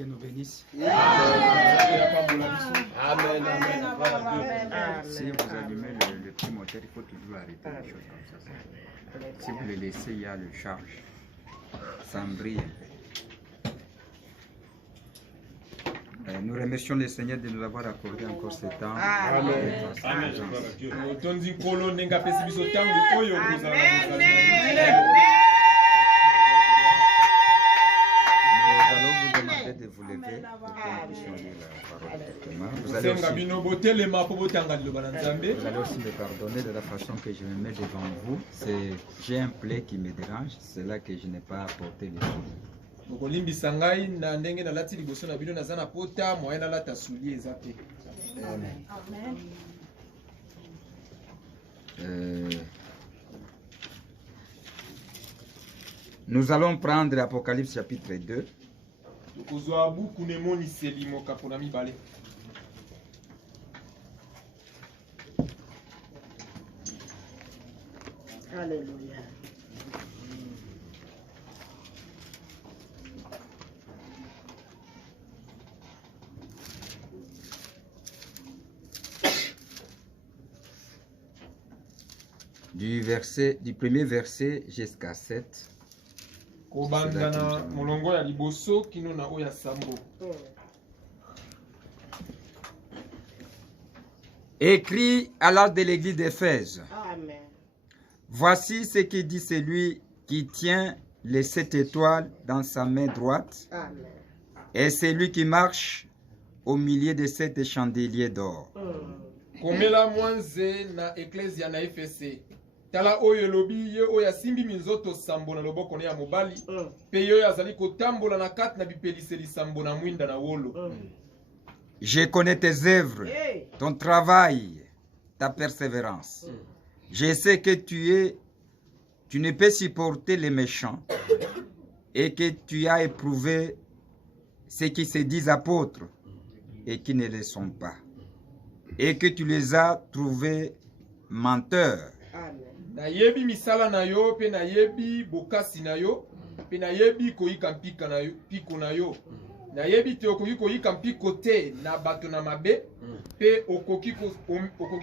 Dieu nous bénisse. Amen. Si vous allumez le petit moteur, il faut toujours arrêter les choses comme ça. Si vous le laissez, il y a le charge. Ça brille. Nous remercions le Seigneur de nous avoir accordé encore ce temps. Amen. De vous lever pour qu'on puisse lire la parole directement. Vous allez aussi me pardonner de la façon que je me mets devant vous. J'ai un plaid qui me dérange, c'est là que je n'ai pas apporté les souliers. Nous allons prendre Apocalypse chapitre 2. Alléluia. Du premier verset jusqu'à 7. Écrit à l'âge de l'église d'Éphèse. Voici ce que dit celui qui tient les 7 étoiles dans sa main droite. Amen. Et celui qui marche au milieu de 7 chandeliers d'or. Komela mwanze na eklezia na Efese. Tala oyo lobi ye oyo asimbi minzoto sambo na loboko ne ya mobali. Pe yo azali kotambola na kati na bipeliseli sambo na mwinda na wolo. Je connais tes œuvres, ton travail, ta persévérance. Je sais que tu ne peux supporter les méchants et que tu as éprouvé ceux qui se disent apôtres et qui ne le sont pas. Et que tu les as trouvés menteurs. Na yebi misala na yo pe na yebi bokasi na yo pe na yebi koyika mpika na yo piko na yo na yebi te okoki koyika mpiko te na bato na mabe pe okoki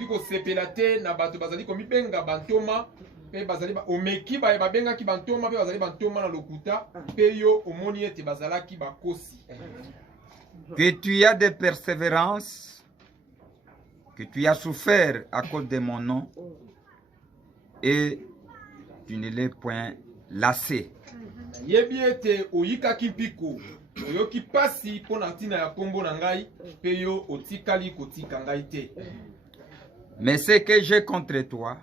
ko sepela te na bato bazali komibenga bantoma pe bazali omeki ba babengaki bantoma pe bazali bantoma na lokuta pe yo omoni ete bazalaki bakosi. Que tu as de persévérance, que tu as souffert à cause de mon nom, et tu ne l'es point lassé. Yebi ete oyikaki mpiko oyoki pasi mpo na ntina ya kombo na ngai pe yo otikali kotika ngai te. Mais ce que j'ai contre toi,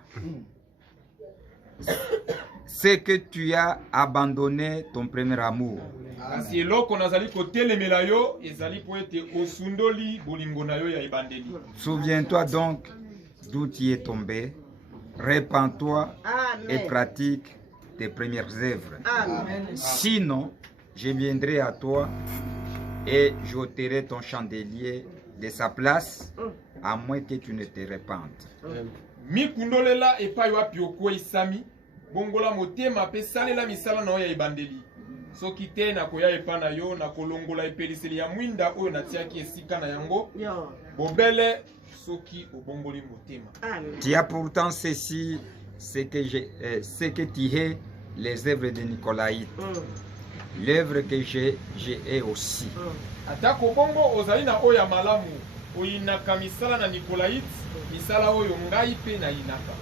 c'est que tu as abandonné ton premier amour. Kasi eloko nazali kotelemela yo ezali po ete osundoli bolingo na yo ya ebandeli. Souviens-toi donc d'où tu es tombé. Répands-toi et pratique tes premières œuvres. Amen. Sinon, je viendrai à toi et j'ôterai ton chandelier de sa place, à moins que tu ne te répandes. Mikundolela epai wapi okwei bongola motema pe salela misala na yo ya ebandeli. Soki te na koya epa na yo na kolongola epeliseli ya mwinda oyo natiaki esika na yango. Bobele soki obongoli motema. Tu as pourtant ceci, c'est que tu es les œuvres de Nicolaïte. L'œuvre que j'ai aussi. Atako bongo ozali na oya malamu oyinaka misala na Nicolaïte, misala oyo ngai pe na inaka.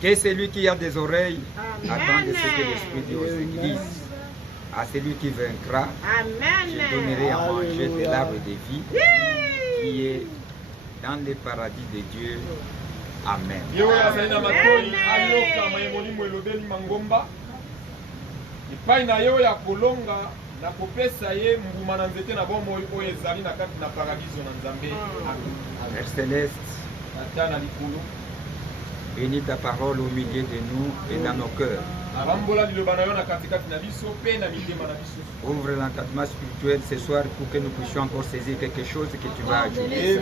Que celui qui a des oreilles attende ce que l'Esprit dit aux églises. À celui qui vaincra, je donnerai à manger de l'arbre de vie qui est dans le paradis de Dieu. Amen. Ipai na yo ya kolonga na kopesa ye mbuma na nzete na bomo oyo ezali na kati na paradiso na Nzambe. Père Céleste, bénis ta parole au milieu de nous et dans nos cœurs. Ouvre l'encadrement spirituel ce soir pour que nous puissions encore saisir quelque chose que tu vas ajouter.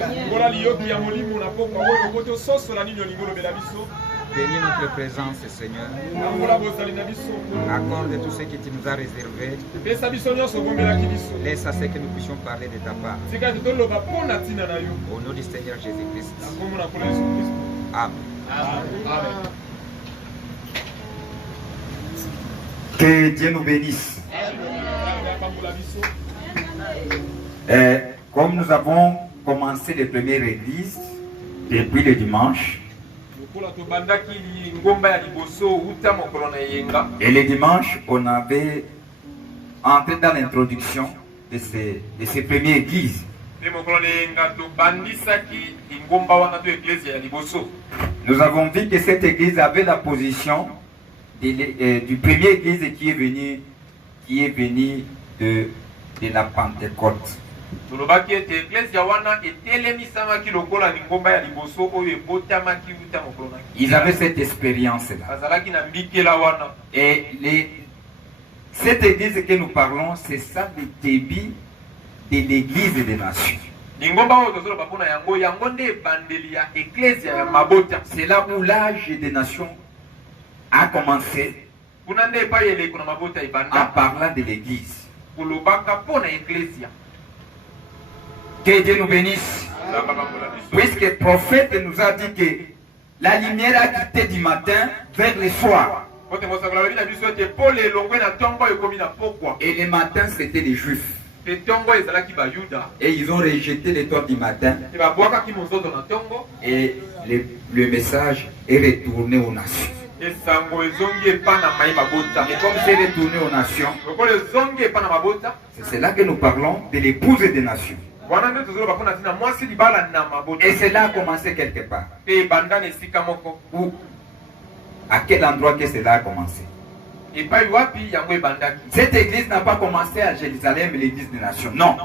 Bénis notre présence, Seigneur. Accorde tout ce que tu nous as réservé. Laisse à ce que nous puissions parler de ta part. Au nom du Seigneur Jésus-Christ. Amen. Que Dieu nous bénisse. Comme nous avons commencé les premières églises depuis le dimanche, et le dimanche, on avait entré dans l'introduction de ces premières églises. Nous avons vu que cette église avait la position du premier église qui est venu de la Pentecôte. Ils avaient cette expérience-là. Et cette église que nous parlons, c'est ça le début de l'église des nations. C'est là où l'âge des nations a commencé en parlant de l'église. Que Dieu nous bénisse. Puisque le prophète nous a dit que la lumière a quitté du matin vers le soir. Et le matin, c'était les Juifs. Et ils ont rejeté l'étoile du matin. Et le message est retourné aux nations. Et comme c'est retourné aux nations, c'est là que nous parlons de l'épouse des nations. Et cela a commencé quelque part. Où? À quel endroit que cela a commencé? Cette église n'a pas commencé à Jérusalem, l'église des nations. Non.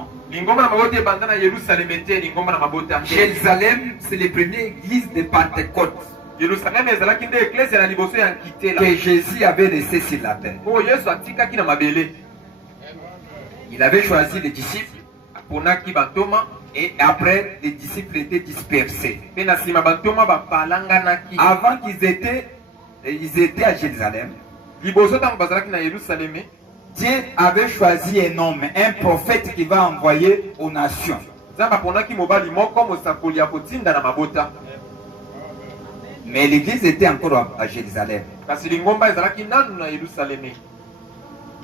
Jérusalem, c'est la première église de Pentecôte que Jésus avait laissé sur la terre. Il avait choisi les disciples. Et après, les disciples étaient dispersés. Avant qu'ils étaient à Jérusalem, Dieu avait choisi un homme, un prophète qui va envoyer aux nations. Mais l'église était encore à Jérusalem.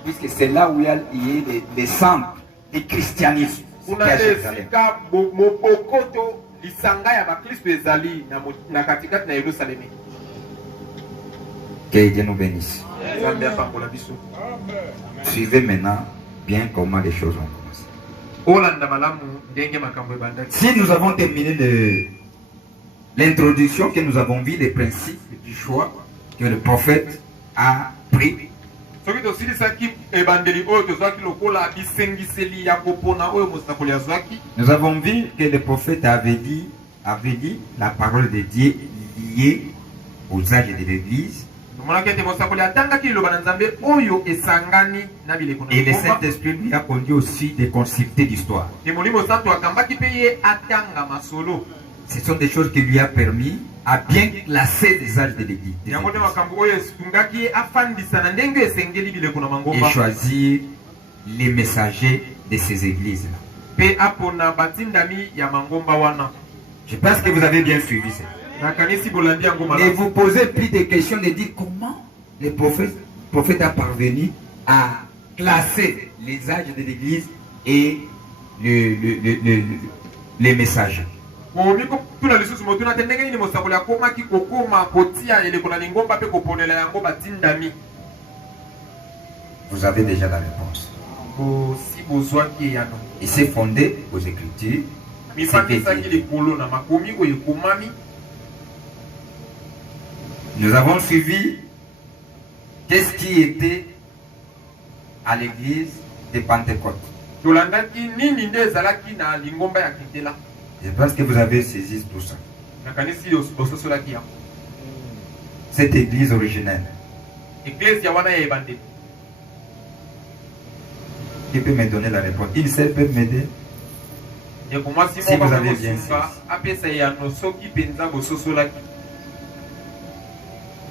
Puisque c'est là où il y a les centres du christianisme. Que Dieu nous bénisse. Suivez maintenant bien comment les choses vont commencer. Si nous avons terminé l'introduction, que nous avons vu les principes du choix que le prophète a pris, nous avons vu que le prophète avait dit la parole de Dieu liée aux âges de l'église. Et le Saint-Esprit lui a conduit aussi de consulter l'histoire. Ce sont des choses qui lui a permis à bien classer les âges de l'église. Et choisir les messagers de ces églises-là. Je pense que vous avez bien suivi ça. Ne vous posez plus de questions de dire comment le prophète a parvenu à classer les âges de l'église et les messages. Vous avez déjà la réponse. Il s'est fondé aux Écritures. Nous avons suivi qu'est-ce qui était à l'église de Pentecôte. Je pense que vous avez saisi tout ça. Cette église originelle. Qui peut me donner la réponse? Il seul peut m'aider. Si vous avez bien saisi.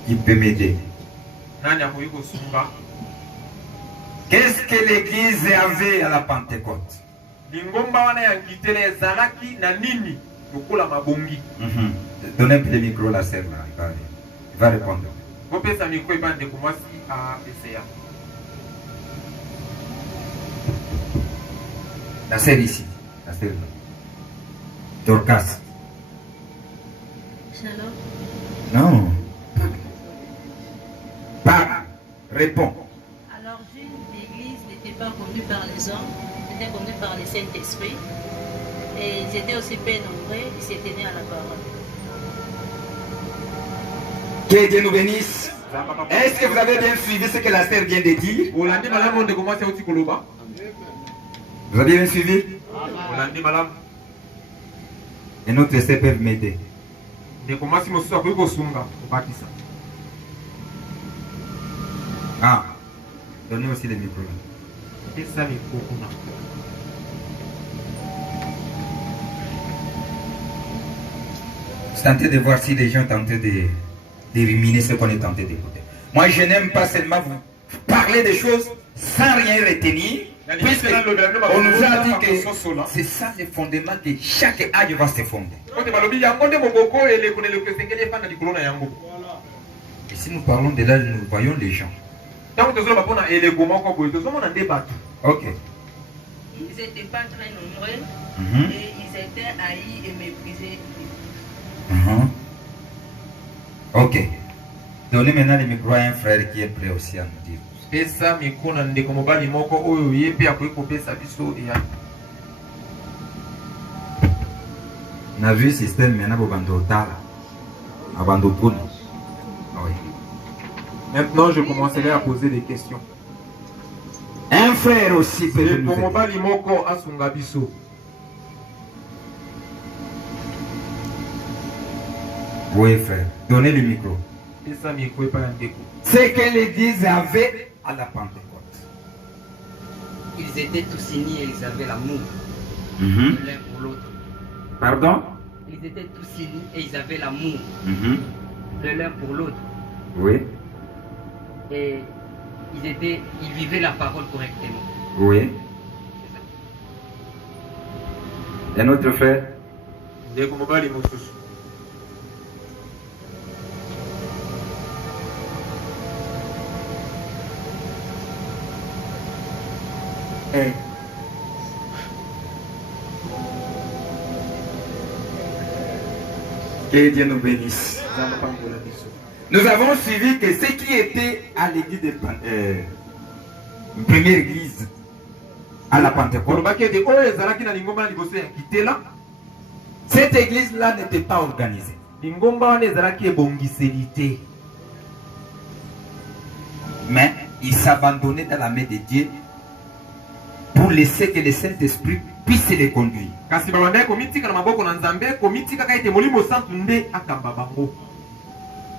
Qui peut m'aider? Nani akoki kosunga? Qu'est-ce que l'église avait à la Pentecôte? Lingomba wana ya ngitele ezalaki na nini lokola mabongi? Donnez un peu de micro à la sœur là, il va répondre. Kopesa micro ebande ko mwasi a PCA. La sœur ici, la sœur là. Dorcas. Shalom. Non. Parle, réponds. Alors, l'église n'était pas conduite par les hommes, c'était conduite par le Saint-Esprit. Et ils étaient aussi peu nombreux, ils s'étaient tenus à la parole. Que Dieu nous bénisse. Est-ce que vous avez bien suivi ce que la sœur vient de dire? Vous avez bien suivi? Et notre sœur peut m'aider. Ah, donnez aussi le micro. Tentez de voir si les gens tentent de ruminer ce qu'on est tenté d'écouter. Moi, je n'aime pas seulement vous parler des choses sans rien retenir, puisque on nous a dit que c'est ça le fondement que chaque âge va se fonder. Et si nous parlons de l'âge, nous voyons les gens. Ok. Ils n'étaient pas très nombreux et ils étaient haïs et méprisés. Ok. Donnez maintenant le micro à un frère qui est prêt aussi à nous dire. On a vu le système maintenant pour Maintenant, je commencerai à poser des questions. Un frère aussi peut nous aider. Oui, frère. Donnez le micro. C'est que l'église avait à la Pentecôte. Ils étaient tous unis et ils avaient l'amour de l'un pour l'autre. Pardon? Ils étaient tous unis et ils avaient l'amour de l'un pour l'autre. Oui. Et ils vivaient la parole correctement. Oui. Et notre frère? Que Dieu nous bénisse. Nous avons suivi que ce qui était à l'église de première église à la Pentecôte, cette église-là n'était pas organisée. Mais ils s'abandonnaient dans la main de Dieu pour laisser que le Saint-Esprit puisse les conduire.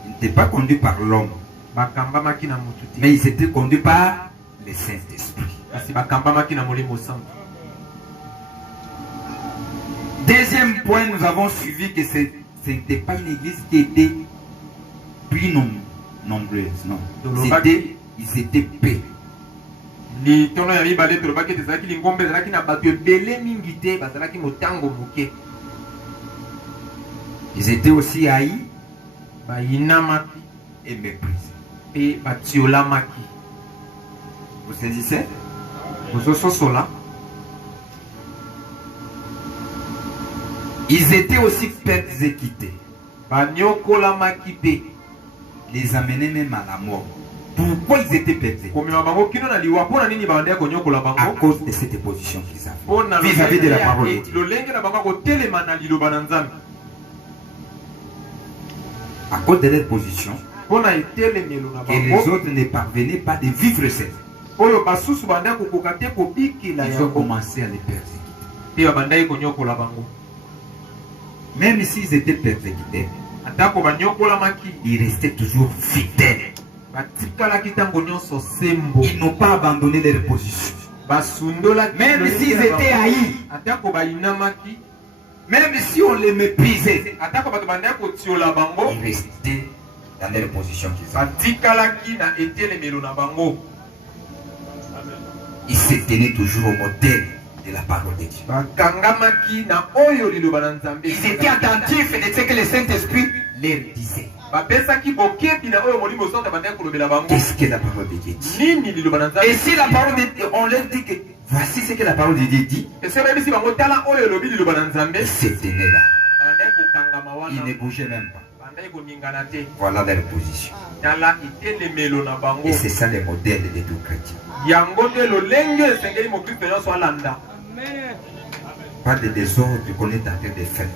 Ils n'étaient pas conduits par l'homme, mais ils étaient conduits par le Saint-Esprit. Deuxième point, nous avons suivi que ce n'était pas une église qui était plus nombreuse, non. Ils étaient peu. Ils étaient aussi haïs et méprisés. Vous saisissez? Ils étaient aussi persécutés. Les amenaient même à la mort. Pourquoi ils étaient persécutés? À cause de cette position qu'ils avaient vis-à-vis de la parole de Dieu. À cause de leur position, et les autres ne parvenaient pas de vivre cette. Ils ont commencé à les persécuter. Même s'ils étaient persécutés, ils restaient toujours fidèles. Ils n'ont pas abandonné leur position. Même s'ils étaient haïs, même si on les méprisait, ils restaient dans les positions qu'ils ont. Ils se tenaient toujours au modèle de la parole de Dieu. Ils étaient attentifs de ce que le Saint-Esprit leur disait. Qu'est-ce que la parole de Dieu dit? Et si la parole de Dieu, on leur dit que voici ce que la parole de Dieu dit, ils se tenaient là. Ils ne bougeaient même pas. Voilà leur position. Et c'est ça le modèle de tout chrétien. Pas de désordre qu'on est en train de faire.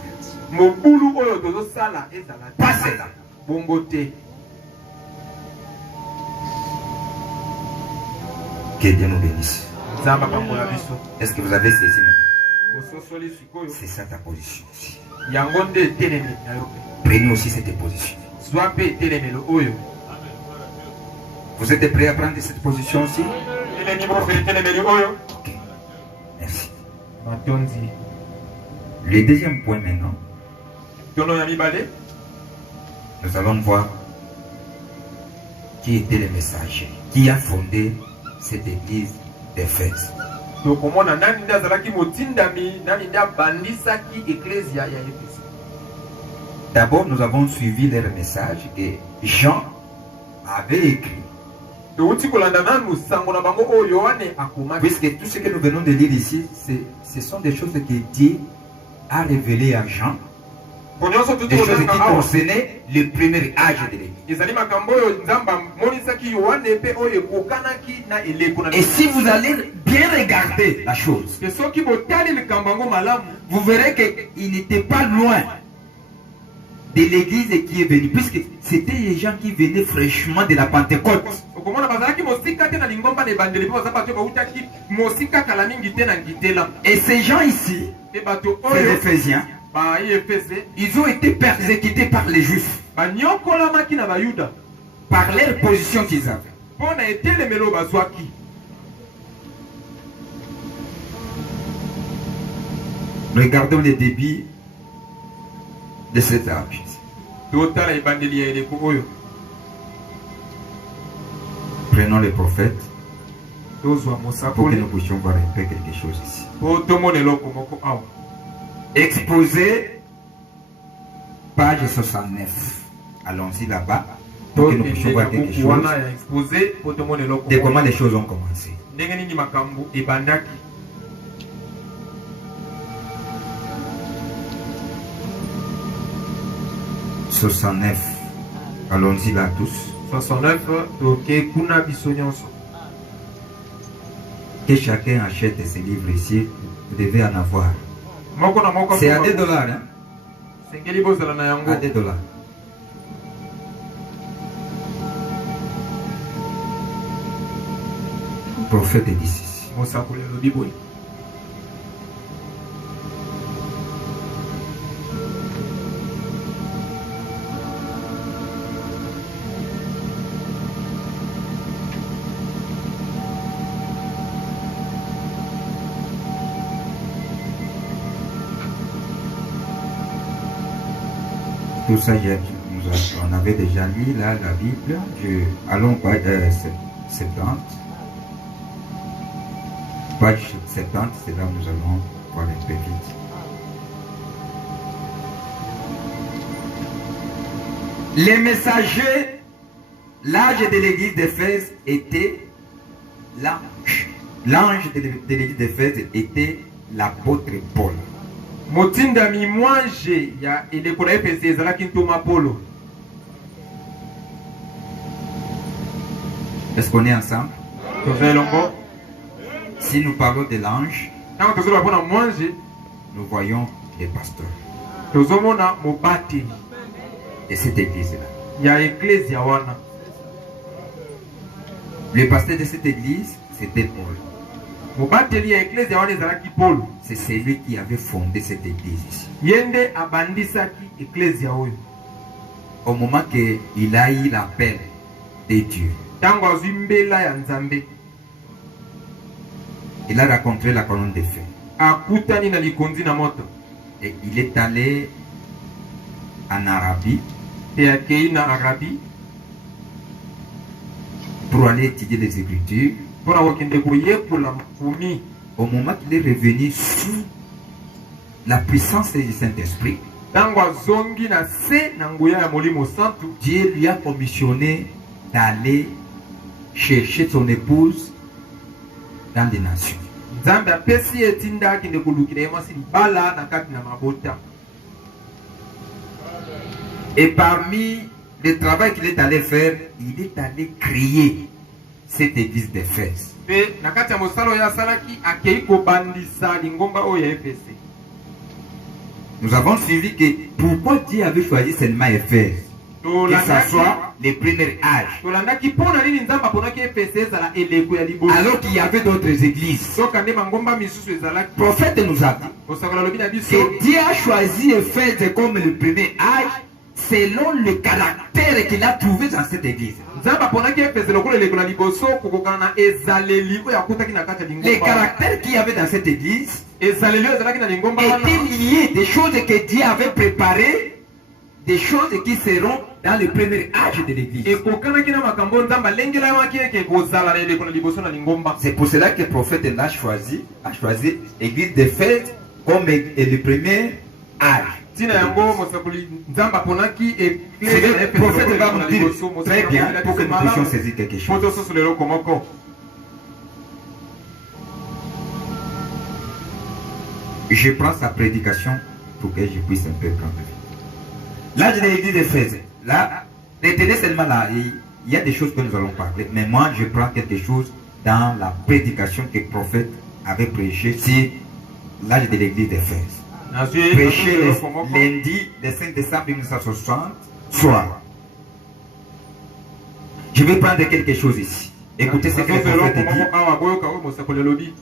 Pas cela. Que Dieu nous bénisse. Est-ce que vous avez saisi maintenant? C'est ça ta position aussi. Prenez aussi cette position. Vous êtes prêts à prendre cette position aussi? Ok. Merci. Le deuxième point maintenant. Nous allons voir qui était le messager, qui a fondé cette église d'Éphèse. D'abord, nous avons suivi leur message que Jean avait écrit. Puisque tout ce que nous venons de lire ici, ce sont des choses que Dieu a révélées à Jean. Des choses qui concernaient le premier âge de l'église. Et si vous allez bien regarder la chose, vous verrez qu'il n'était pas loin de l'église qui est venue, puisque c'était les gens qui venaient fraîchement de la Pentecôte. Et ces gens ici, les Éphésiens, ils ont été persécutés par les Juifs, par leur position qu'ils avaient. Regardons les débits de cette âge. Prenons les prophètes pour que nous puissions voir un peu quelque chose ici. Exposé, page 69. Allons-y là-bas pour que nous puissions voir quelque chose de comment les choses ont commencé. 69. Allons-y là tous. 69. Que chacun achète ses livres ici. Vous devez en avoir. C'est à $2, hein? À $2. Le prophète est ici. Tout ça, on avait déjà lu là la Bible. Allons page 70. Page 70, c'est là où nous allons voir un peu vite. Les messagers, l'âge de l'église d'Éphèse était l'ange. L'ange de l'église d'Éphèse était l'apôtre Paul. Motindami mwanje ya elekona Efese ezalaki ntoma Polo. Est-ce qu'on est ensemble? Si nous parlons de l'ange, nous voyons les pasteurs de cette église-là. Le pasteur de cette église, c'était Paul. C'est celui qui avait fondé cette église ici. Au moment qu'il a eu l'appel de Dieu, il a rencontré la colonne de feu. Et il est allé en Arabie. pour aller étudier les Écritures, au moment qu'il est revenu sous la puissance du Saint-Esprit, Dieu lui a commissionné d'aller chercher son épouse dans les nations. Et parmi le travail qu'il est allé faire, il est allé créer cette église d'Éphèse. Nous avons suivi que pourquoi Dieu avait choisi seulement Éphèse, que ce soit les premiers âges, alors qu'il y avait d'autres églises. Le prophète nous a dit que Dieu a choisi Éphèse comme le premier âge selon le caractère qu'il a trouvé dans cette église. Le caractère qu'il y avait dans cette église était lié des choses que Dieu avait préparées, des choses qui seront dans le premier âge de l'église. C'est pour cela que le prophète a choisi l'église d'Éphèse comme le premier âge. Le prophète va nous dire très bien pour que nous puissions saisir quelque chose. Je prends sa prédication pour que je puisse un peu prendre. Là, je l'ai dit d'Éphèse. Là, retenez seulement là, il y a des choses que nous allons parler. Mais moi, je prends quelque chose dans la prédication que le prophète avait prêché sur l'âge de l'église d'Éphèse. Prêché le lundi, le 5 décembre 1960, soir. Je vais prendre quelque chose ici. Écoutez ce que le prophète dit.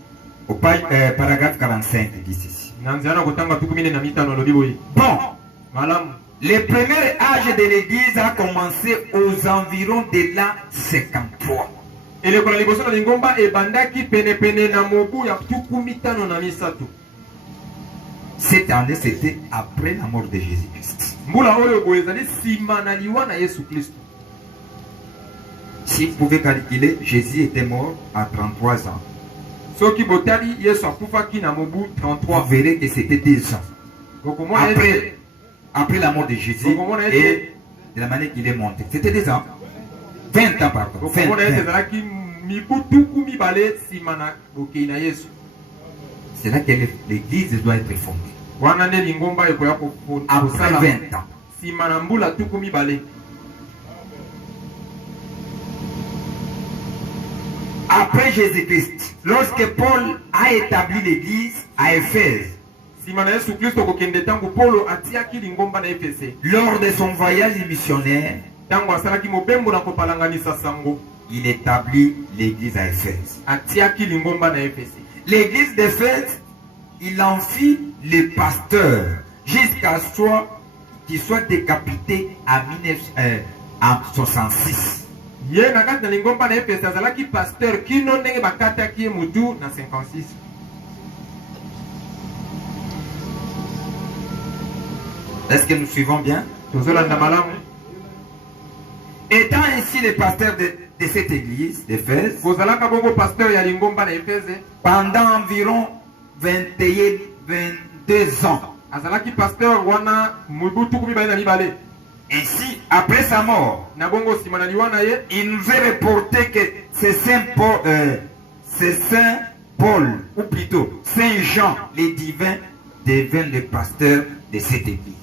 Au paragraphe 45, il dit ceci. Bon, le premier âge de l'église a commencé aux environs de l'an 53. Cette année, c'était après la mort de Jésus-Christ. Si vous pouvez calculer, Jésus était mort à 33 ans. Vous verrez que c'était 2 ans. Après la mort de Jésus et de la manière qu'il est monté. C'était 2 ans. 20 ans, pardon. 20. C'est là que l'église doit être fondée. Après 20 ans. Après Jésus-Christ, lorsque Paul a établi l'église à Éphèse, lors de son voyage missionnaire, il établit l'église à Éphèse. L'église d'Éphèse, il en fit le pasteur jusqu'à ce qu'il soit décapité en 1966. Est-ce que nous suivons bien? Étant ainsi le pasteur de cette église d'Éphèse, pendant environ 22 ans. Ainsi, après sa mort, il nous est reporté que c'est Saint Paul, ou plutôt Saint Jean, le divin, devint le pasteur de cette église.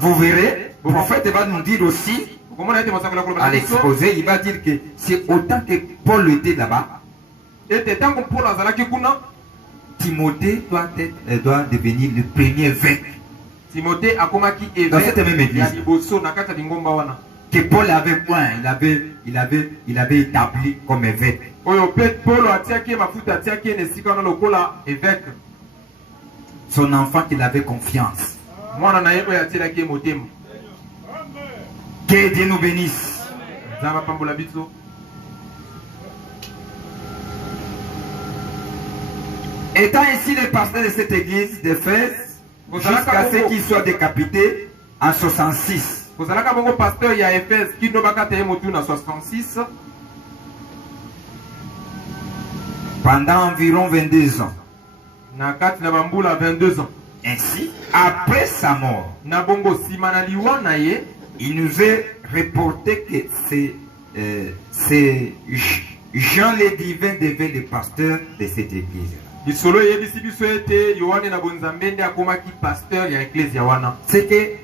Vous verrez, le prophète va nous dire aussi, à l'exposé, il va dire que c'est autant que Paul était là-bas, Timothée doit devenir le premier évêque dans cette même église que Paul avait point, il avait établi comme évêque. Son enfant qu'il avait confiance. Que Dieu nous bénisse. Étant ainsi le pasteur de cette église d'Éphèse, jusqu'à ce qu'il soit décapité en 66. kozalaka bongo pasteur ya Éphèse kino bakata ye motu na 66 pendant environ 22 ans. na kati na bambula 22 ans. Ainsi, après sa mort, na bongo sima na liwa na ye, il nous est reporté que c'est Jean le Divin devait le pasteur de cette église. lisolo yebisi biso ete Yohane na bonzambe nde akomaki pasteur ya ecclesia wana. C'est que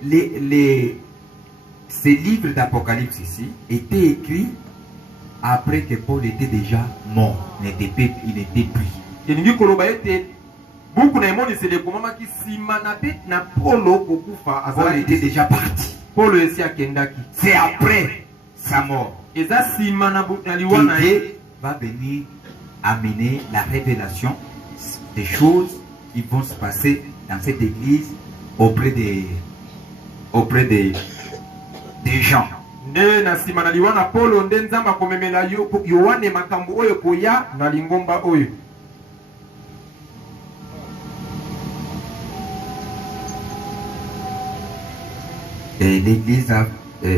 ces livres d'Apocalypse ici étaient écrits après que Paul était déjà mort, il n'était plus. Kelingi koloba ete buku na emonisele ekomamaki sima na te na Paulo kokufa Paul azalaki était déjà parti. Paulo esi akendaki. C'est après sa mort eza sima na liwa na que ye Dieu va venir amener la révélation des choses qui vont se passer dans cette église auprès des gens. nde na sima na liwa na Paulo nde nzambe akomemela Yohane makambo oyo koya na lingomba oyo. Et l'église,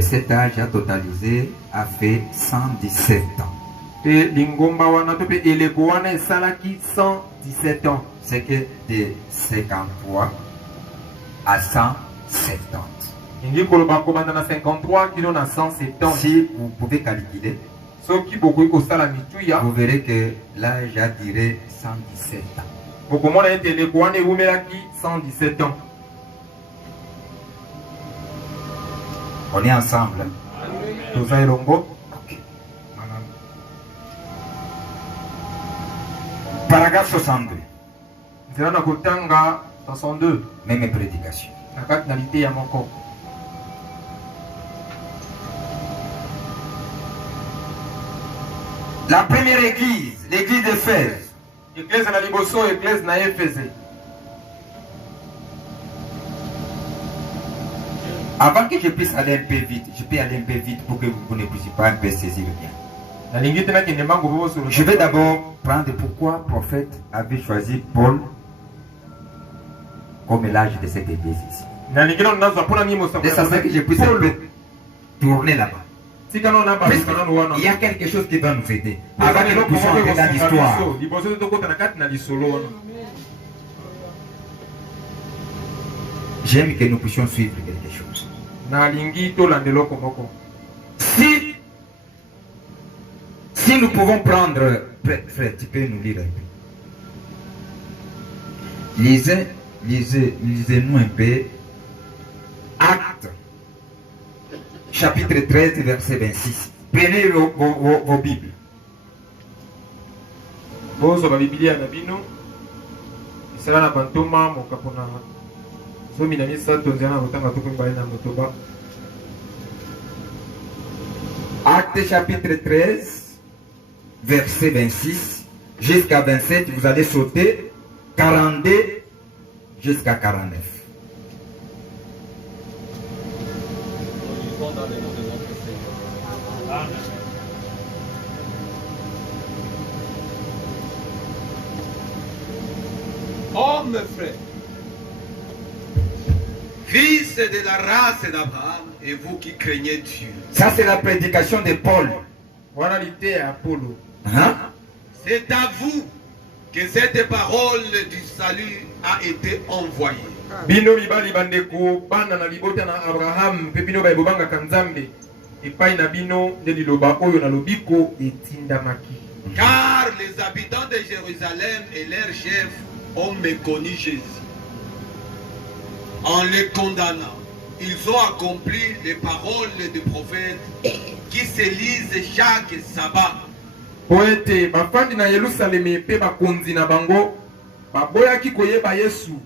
cet âge a totalisé, a fait 117 ans. Te lingomba wana to pe eleko wana esalaki 117 ans. C'est que de 53 à 170. Ingi koloba komanda na 53 kilo na 170. Si vous pouvez calculer, Soki bokoki kosala mituya vous verrez que l'âge a duré 117 ans. bokomona ete eleko wana ewumelaki 117 ans. On est ensemble. Toza elongo. Paragraphe 62. Nzela na kotanga 62 Même prédication. na kati na lite ya moko. La première église, l'église d'Éphèse, Église na liboso, église na Éphèse. avant que je puisse aller un peu vite, je peux aller un peu vite pour que vous ne puissiez pas un peu saisir bien. Nalingi tena kende mango bobo sur le. Je vais d'abord prendre pourquoi le prophète avait choisi Paul comme l'âge de cette église ici. Nalingi non nazo pona ni mosa. De sorte que je puisse un peu tourner là-bas. Tika non na ba kana wana. Il y a quelque chose qui va nous aider. Avant que nous puissions entrer dans l'histoire. Liboso to kota na kati na lisolo wana. J'aime que nous puissions suivre quelque chose. Nalingi to landeloko moko. Si nous pouvons prendre, frère, tu peux nous lire un peu. Lisez-nous un peu. Actes, chapitre 13, verset 26. Prenez vos Bibles. Bozo ba Biblia na bino. Isala na bantoma mokapona. Zomi na misa to nzana kotanga to kumba na motoba. Actes, chapitre 13. Verset 26 jusqu'à 27, vous allez sauter 42 jusqu'à 49. Homme, frère, fils de la race d'Abraham, et vous qui craignez Dieu. Ça, c'est la prédication de Paul. Wana lite ya Apollo. Hein? C'est à vous que cette parole du salut a été envoyée. Bino mibali bandeko bana na libota na Abraham pe bino ba ebobanga kanzambe epai na bino nde liloba oyo na lobiko etindamaki. Car les habitants de Jérusalem et leurs chefs ont méconnu Jésus. En les condamnant, ils ont accompli les paroles du prophète qui se lisent chaque sabbat. Poete bafandi na Yerusalemi pe bakonzi na bango baboyaki koyeba Yesu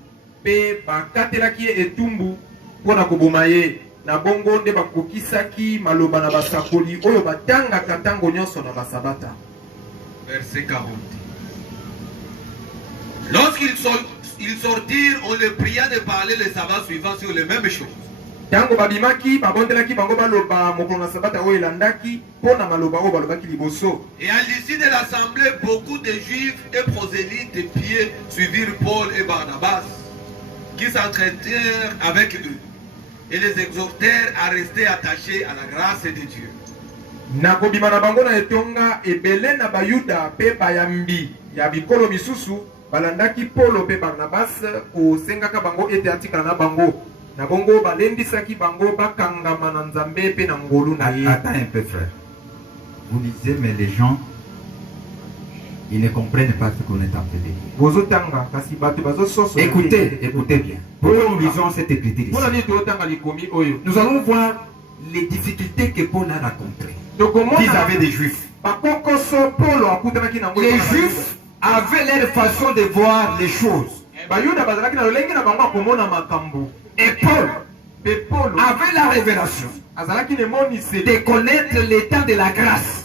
pe bakatelaki etumbu mpona koboma ye na bongo nde bakokisaki maloba na basakoli oyo batangaka ntango nyonso na basabata. Verset 40. Lorsqu'ils sortirent, on les pria de parler le sabbat suivant sur les mêmes choses. Tango babimaki babondelaki bango baloba mokolo na sabata oyo elandaki mpona maloba oyo balobaki liboso. Et à l'issue de l'assemblée, beaucoup de juifs et prosélytes de pied suivirent Paul et Barnabas. qui s'entretèrent avec eux et les exhortèrent à rester attachés à la grâce de Dieu. Nakobima na bango na etonga ebele na bayuda pe bayambi ya bikolo misusu balandaki Polo pe Barnabas kosengaka bango ete atikala na bango na bongo balendisaki bango bakangama na Nzambe pe na ngolu na ye. Attends un peu frère. Vous lisez mais les gens ils ne comprennent pas ce qu'on est en train de dire. Bozotanga kasi bato bazososo. Écoutez bien. Pourquoi nous lisons cette écriture ici? Nous allons voir les difficultés que Paul a rencontrées. Qu'ils avaient des juifs. Les juifs avaient leur façon de voir les choses. Et Paul avait la révélation de connaître l'état de la grâce.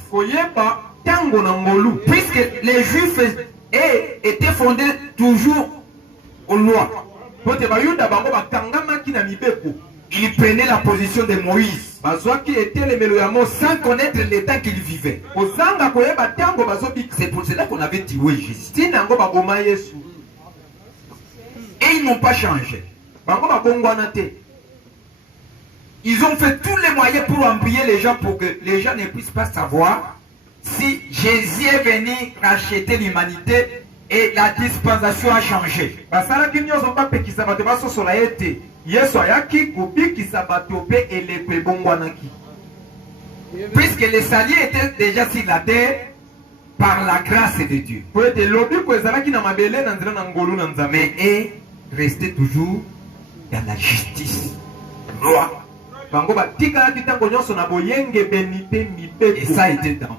Puisque les juifs étaient fondés toujours aux lois. Il prenait la position de Moïse sans connaître l'état qu'il vivait. C'est pour cela qu'on avait tué Jésus. Et ils n'ont pas changé. Ils ont fait tous les moyens pour embrouiller les gens pour que les gens ne puissent pas savoir si Jésus est venu racheter l'humanité et la dispensation a changé. Puisque les salis étaient déjà sur la terre par la grâce de Dieu. Mais et restaient toujours dans la justice. Loi. Et ça a été dans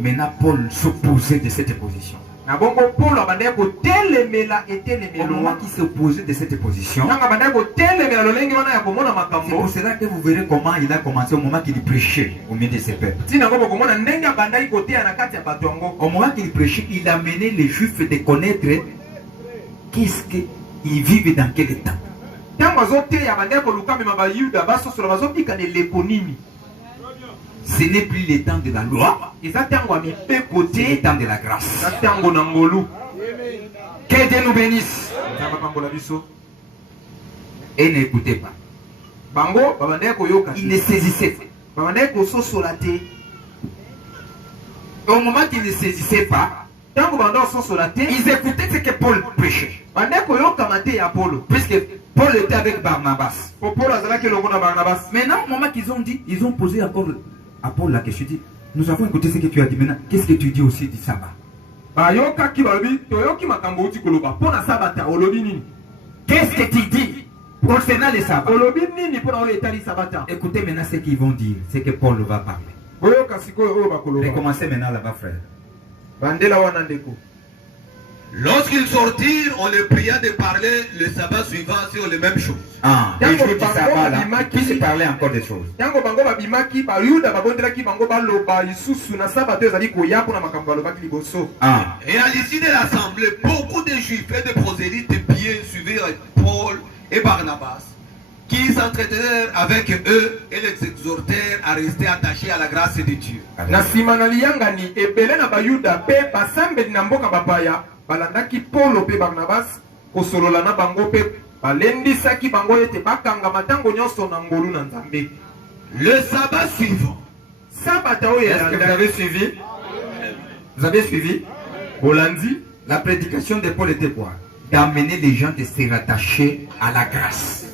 maintenant Paul s'opposait de cette position. Au moment qu'il s'opposait de cette position, c'est pour cela que vous verrez comment il a commencé au moment qu'il prêchait au milieu de ses peuples. Au moment qu'il prêchait, il a mené les juifs de connaître qu'est-ce qu'ils vivent dans quel état. Ce n'est plus le temps de la loi, c'est le temps de la grâce. Que Dieu nous bénisse. Et n'écoutez pas. Il ne saisissait pas. Au moment qu'il ne saisissait pas, ils écoutaient ce que Paul prêchait. Puisque Paul était avec Barnabas. Maintenant, au moment qu'ils ont dit, ils ont posé encore à Paul la question, dit, nous avons écouté ce que tu as dit maintenant. Qu'est-ce que tu dis aussi du sabbat? Qu'est-ce que tu dis concernant le sabbat? Écoutez maintenant ce qu'ils vont dire, ce que Paul va parler. Recommencez maintenant là-bas, frère. Lorsqu'ils sortirent, on les pria de parler le sabbat suivant sur les mêmes choses. Ah, les jours du sabbat là, qui se parlait encore des choses. Ah. Et à l'issue de l'assemblée, beaucoup de juifs et de prosélytes pieds suivirent Paul et Barnabas, qui s'entretinrent avec eux et les exhortèrent à rester attachés à la grâce de Dieu. Balandaki Polo pe Barnabas kosolola na bango pe balendisaki bango ete bakanga matango nyonso na ngolu na Nzambe. Le sabbat suivant. Est-ce que vous avez suivi? Vous avez suivi? Bolandi, la prédication de Paul était quoi? D'amener les gens de se rattacher à la grâce.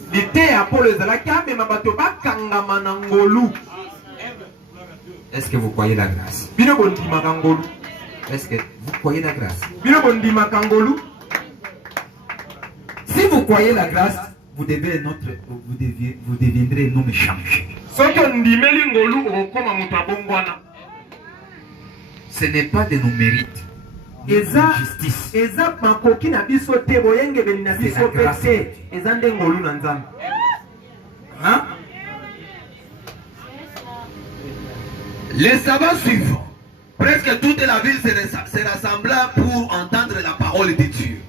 Est-ce que vous croyez la grâce? Est-ce que vous croyez la grâce? Si vous croyez la grâce, vous deviendrez un homme changé. Ce n'est pas de nos mérites. C'est la justice. Hein? Les sabbats suivants, presque toute la ville se rassembla pour entendre la parole de Dieu.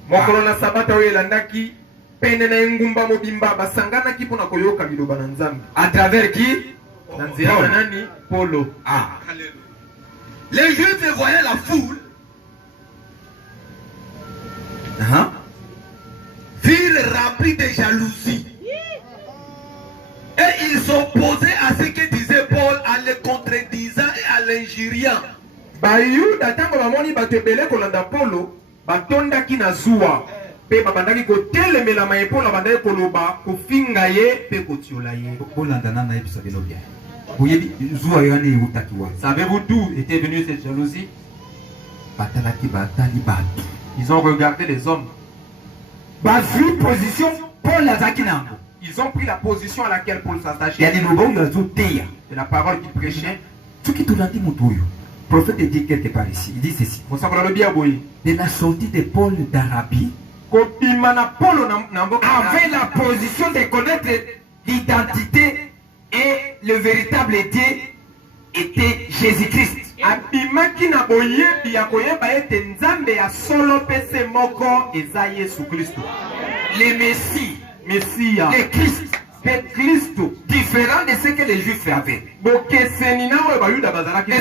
À travers qui? Paul. Ah. Les Juifs voyaient la foule remplis de jalousie. Et ils s'opposaient à ce que disait Paul en le contredisant et en l'injuriant. Bayuda tango bamoni batebele kolanda Polo batondaki na zuwa pe babandaki kotelemela mayepola bandaki koloba kofinga ye pe kotiola ye. Bolandana na yebisa bino bien. Boyebi zuwa yane utaki wa. Savez-vous d'où était venue cette jalousie? Batalaki batali batu. Ils ont regardé les hommes. Bazui position Paul azaki nango. Ils ont pris la position à laquelle Paul s'attachait. Ya liloba oyo azoteya. Et la parole qu'il prêchait. Soki tolandi moto oyo. Prophète dit quelque part ici. Il dit ceci. De la sortie de Paul d'Arabie, avait la position de connaître l'identité et le véritable Dieu était Jésus-Christ. Le Messie, le Christ. Christ différent de ce que les Juifs avaient. Et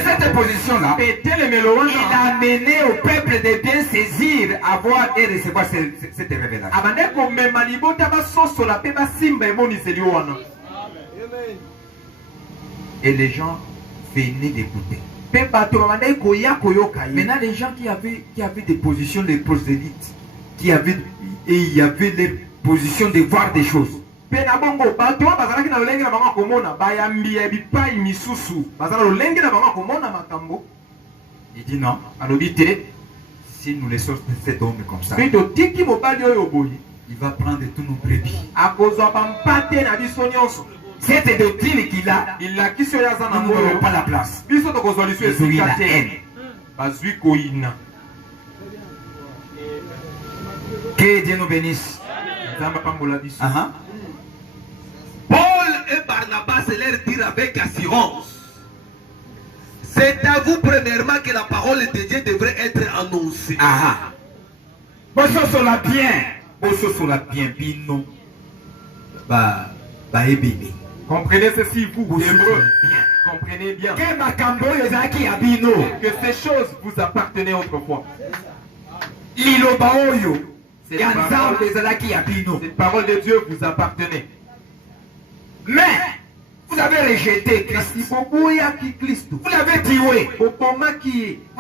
cette position-là, il a amené au peuple de bien saisir, avoir et recevoir cette révélation. Et les gens venaient d'écouter. Maintenant, les gens qui avaient des positions de prosélytes, il y avait les positions de voir des choses. Il dit non, si nous laissons cet homme comme ça, il va prendre tous nos brebis. Cette doctrine qu'il a, nous n'aurons pas la place. Il a la haine. Que Dieu nous bénisse. Paul et Barnabas leur dirent avec assurance: c'est à vous premièrement que la parole de Dieu devrait être annoncée. Comprenez ceci, vous, Hébreux. Comprenez bien que ces choses vous appartenaient autrefois. Cette parole de Dieu vous appartenait. Mais vous avez rejeté Christ. Vous l'avez tué. Vous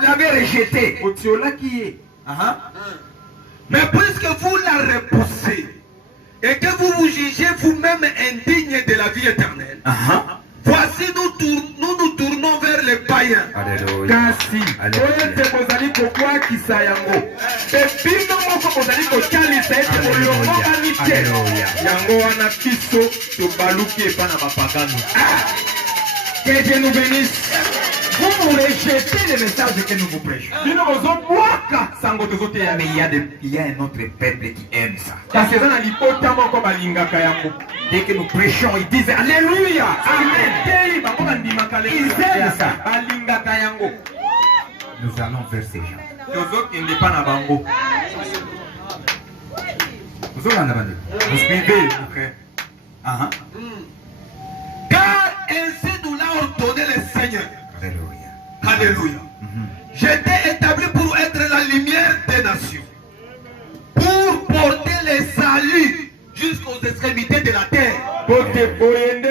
l'avez rejeté. Mais puisque vous la repoussez et que vous vous jugez vous-même indigne de la vie éternelle, voici nous tournons vers les païens. Que Dieu nous bénisse. Vous rejetez le message que nous vous prêchons. Mais il y a un autre peuple qui aime ça. Dès que nous prêchons, ils disent Alléluia, Amen. Ils aiment ça. Nous allons vers ces gens. Vous suivez, frère. Car ainsi nous l'a ordonné le Seigneur. Alléluia. Alléluia. J'étais établi pour être la lumière des nations, pour porter le salut jusqu'aux extrémités de la terre. Amen.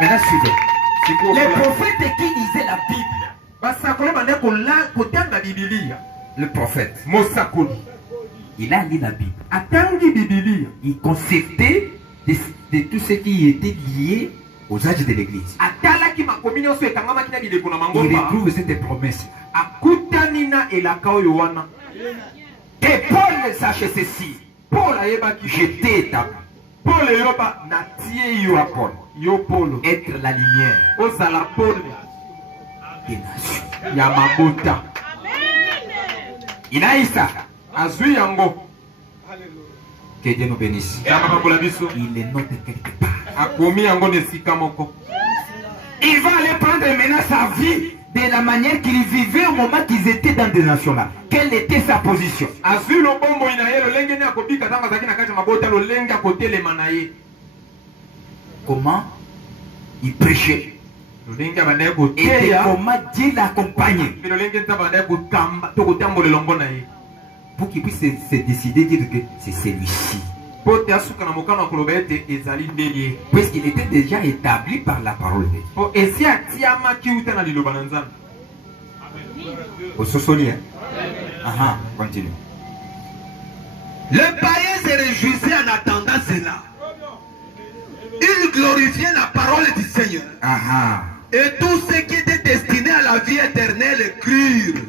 Maintenant, suivez. Les prophètes qui lisaient la Bible, le prophète, il a lu la Bible. Il consultait de tout ce qui était lié aux âges de l'église. Il retrouve cette promesse. Que Paul sache ceci. Je t'ai établi. Être la lumière des nations. Il a eu ça. Que Dieu nous bénisse. Il est notre quelque part. Il va aller prendre maintenant sa vie de la manière qu'ils vivaient au moment qu'ils étaient dans des nationales. Quelle était sa position? Comment il prêchait et comment Dieu l'accompagnait pour qu'il puisse se décider de dire que c'est celui-ci. Puisqu'il était déjà établi par la parole de Dieu. Au Sosoli, continue. Le païen se réjouissait en attendant cela. Il glorifiait la parole du Seigneur. Et tout ce qui était destiné à la vie éternelle crurent.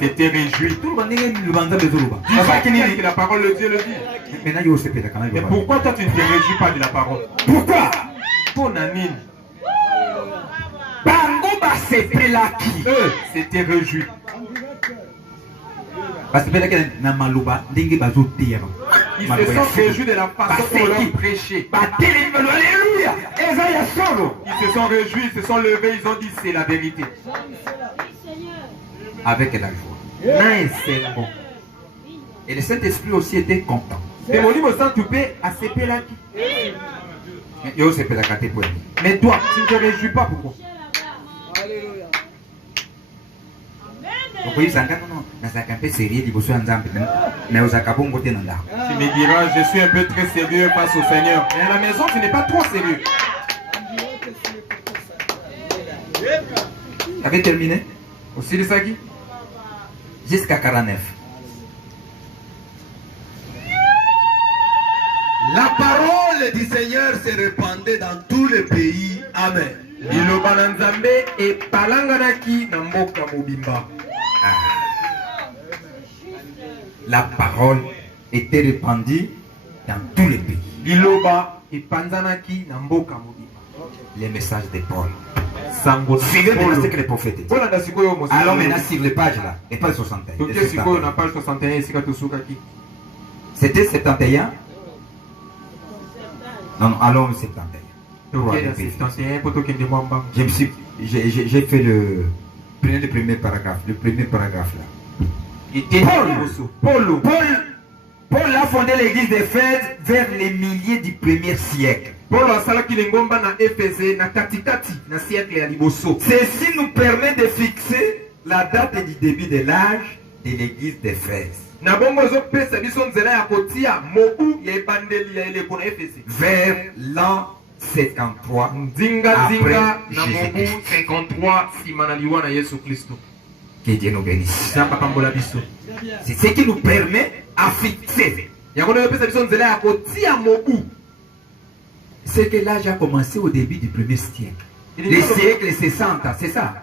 C'était réjoui. Tout le monde dit la parole de Dieu le dit. Mais pourquoi toi tu ne te réjouis pas de la parole? Pourquoi? C'était réjoui. Parce que ils se sont réjouis de la façon dont on prêchait. Alléluia. Ils se sont réjouis, ils se sont levés, ils ont dit c'est la vérité. Avec la joie. Et le Saint-Esprit aussi était content. Mais toi, tu ne te réjouis pas, pourquoi? Tu me diras, je suis un peu très sérieux face au Seigneur. Mais à la maison, tu n'es pas trop sérieux. Vous avez terminé? Aussi de Sagi? Jusqu'à 49. La parole du Seigneur se répandait dans tous les pays. Amen. La parole était répandue dans tous les pays. Les messages de Paul. Suivez maintenant ce que les prophètes disent. Alors maintenant sur les pages là, les pages 61. C'était 71. Non, allons 71. J'ai fait le premier paragraphe. Le premier paragraphe là. Paul a fondé l'église d'Éphèse vers les milliers du premier siècle. Ceci nous permet de fixer la date du début de l'âge de l'église d'Éphèse. Vers l'an 53 après Jésus-Christ. Que Dieu nous bénisse. C'est ce qui nous permet à fixer. C'est que l'âge a commencé au début du premier siècle. Les siècles 60, c'est ça.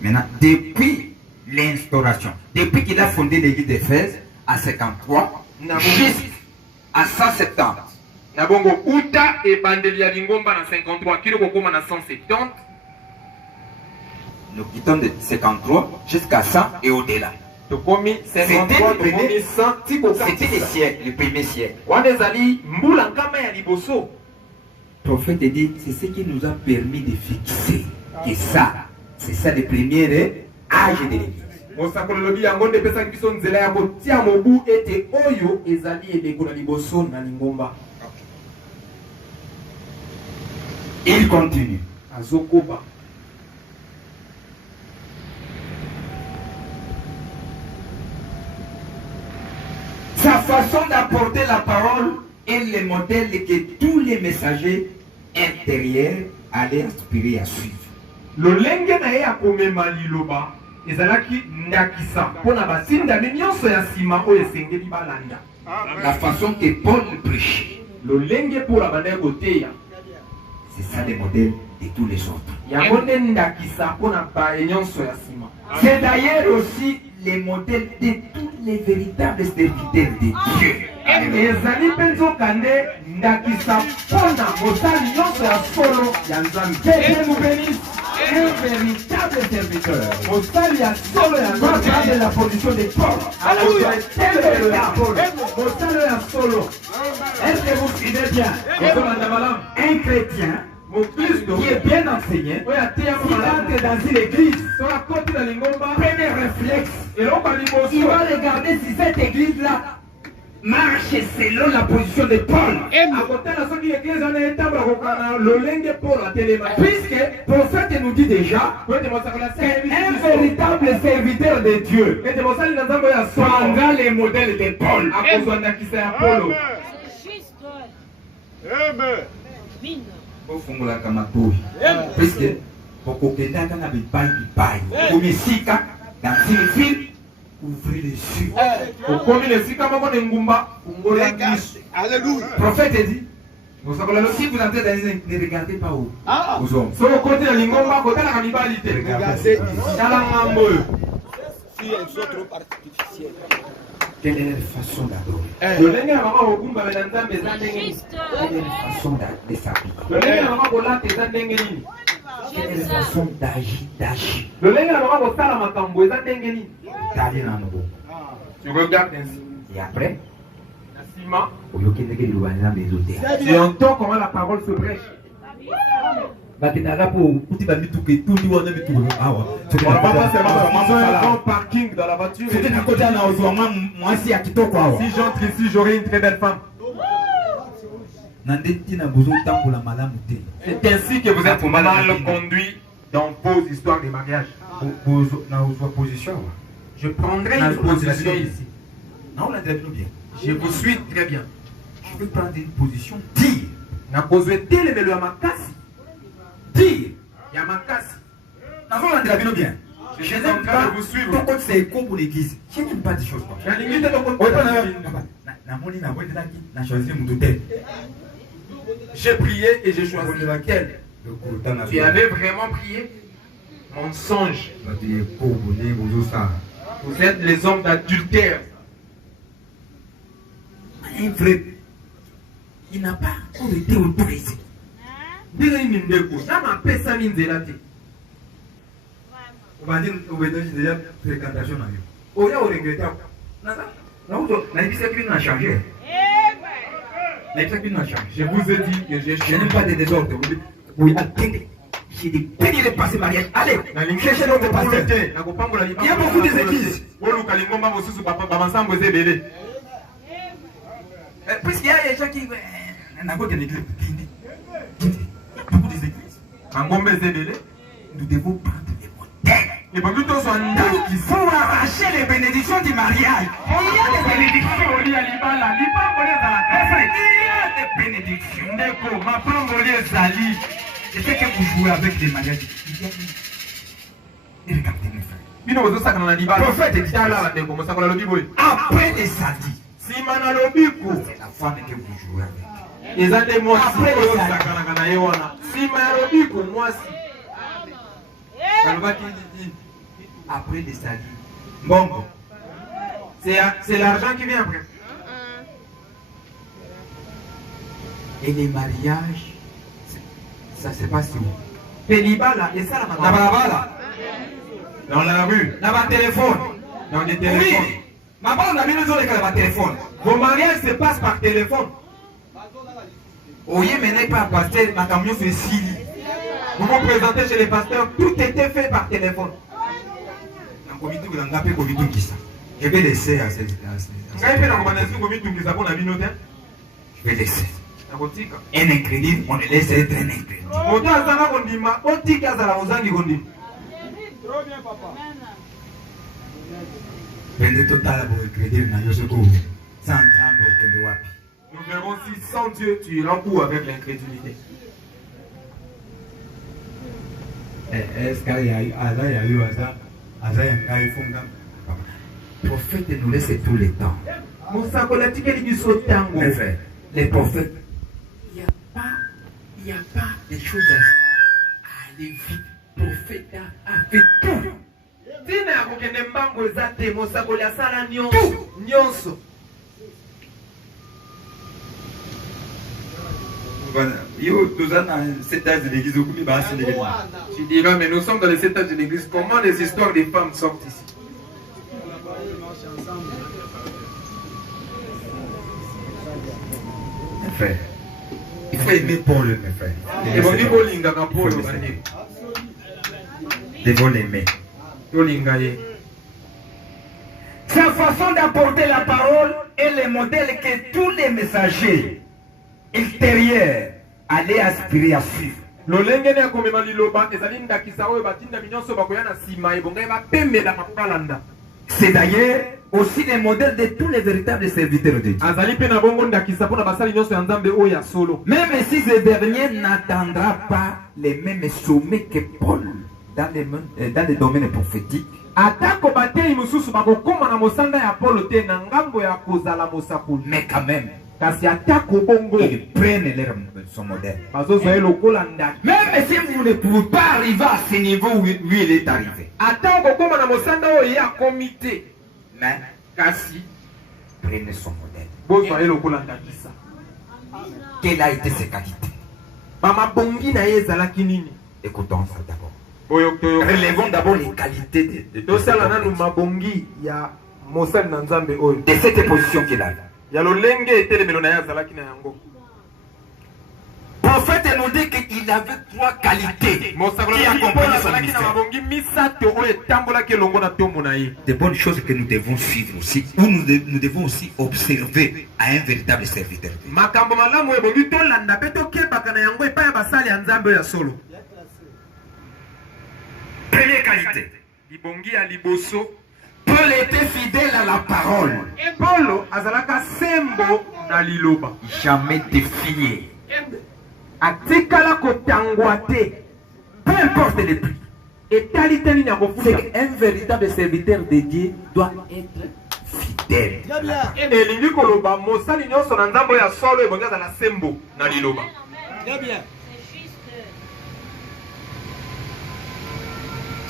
Maintenant, depuis l'instauration, depuis qu'il a fondé l'église d'Éphèse à 53, jusqu'à 170. Nous quittons de 53 jusqu'à 100 et au-delà. C'était les siècles, le premier siècle. Le prophète dit, c'est ce qui nous a permis de fixer que ça, c'est ça le premier âge de l'église. Il continue. Sa façon d'apporter la parole est le modèle que tous les messagers intérieurs allaient aspirer à suivre. La façon que Paul prêchait, c'est ça le modèle de tous les autres. C'est d'ailleurs aussi le modèle de tous les véritables serviteurs de Dieu. ezali mpe nzokande ndakisa mpona mosali nyonso ya solo ya nzambe. Que Dieu nous bénisse. Un véritable serviteur. Mosali ya solo ya nzambe de la position de Paul. Alléluia. Mosali ya solo. Est-ce que vous suivez bien? Un chrétien qui est bien enseigné, qui rentre dans une église, premier réflexe, il va regarder si cette église-là marche selon la position de Paul. Puisque le prophète nous dit déjà qu'un véritable serviteur de Dieu prendra les modèles de Paul. Ofungola kama toi. Puisque okokenda kana bipai. Komisika dans une ville ouvrir les yeux. Prophète dit si vous entrez dans ne regardez pas aux hommes. Si elles sont trop artificielles. Quelle est la façon d'adorer? Quelle est la façon de s'habiller? Quelle est la façon d'agir? Et après, tu entends comment la parole se prêche. On va pas seulement un parking dans la voiture. Si j'entre ici, j'aurai une très belle femme. C'est ainsi que vous êtes mal conduit dans vos histoires de mariage. Je prendrai une position ici. Je vous suis très bien. Je vais prendre une position dire. Dire, Yamakasi. Bien. Je n'aime pas vous suivre. Pourquoi c'est comme pour l'église? Je n'aime pas des choses comme ça. J'ai prié et j'ai choisi laquelle? Tu avais vraiment prié? Mensonge. Vous êtes les hommes d'adultère. Un vrai, il n'a pas été autorisé. On va dire déjà fréquentation. Oh, il y a regretté. Je vous ai dit que j'ai n'aime pas de désordre. Oui, attendez. J'ai des pays de passer mariage. Allez, cherchez notre pasteur. Il y a beaucoup d'églises. Puisqu'il y a des gens qui. Beaucoup d'églises. Nous devons prendre des modèles. Il faut arracher les bénédictions du mariage. Il y a des bénédictions. Il y a des bénédictions. Je sais que vous jouez avec les mariages. Il y a des. Regardez mes frères. Prophète dit après les sadis. C'est la femme que vous jouez avec. Après les salis. Bon. C'est l'argent qui vient après. Et les mariages, ça se passe où? Pelibala, et ça la dans la rue. Dans ma téléphone. Dans les téléphones. Oui. Ma femme a mis les autres dans téléphone. Vos mariages se passent par téléphone. Oui, mais n'est pas pasteur, ma camion fait Sili. Vous vous présentez chez les pasteurs, tout était fait par téléphone. Je vais laisser à cette. Je vais laisser. Un incrédule, on le laisse être un incrédule. Trop bien, papa. Nous verrons si sans Dieu tu iras où avec l'incrédulité. Est-ce qu'il y a eu le prophète nous laisse tout le temps. Mes frères, les prophètes, il n'y a pas de choses à aller vite. Le prophète a fait tout. Tu diras, mais nous sommes dans les 7 âges de l'église. Comment les histoires des femmes sortent ici? Mes frères, il faut aimer Paul, mes frères. Devons l'aimer. Sa façon d'apporter la parole est le modèle que tous les messagers extérieurs allaient aspirer à suivre. C'est d'ailleurs aussi le modèle de tous les véritables serviteurs de Dieu. Même si ce dernier n'atteindra pas les mêmes sommets que Paul dans les domaines prophétiques, mais quand même, ils prennent son modèle. Même si vous ne pouvez pas arriver à ce niveau où il est arrivé, mais prenez son modèle. Quelle a été ses qualités? Écoutons ça d'abord. Relevons d'abord les qualités de cette position qu'il a. Le prophète nous dit qu'il avait 3 qualités qui accompagnaient son ministère. Des bonnes choses que nous devons suivre aussi, où nous devons aussi observer à un véritable serviteur. Première qualité. Paul était fidèle à la parole. Jamais défié. Peu importe les prix. Un véritable serviteur de Dieu doit être fidèle.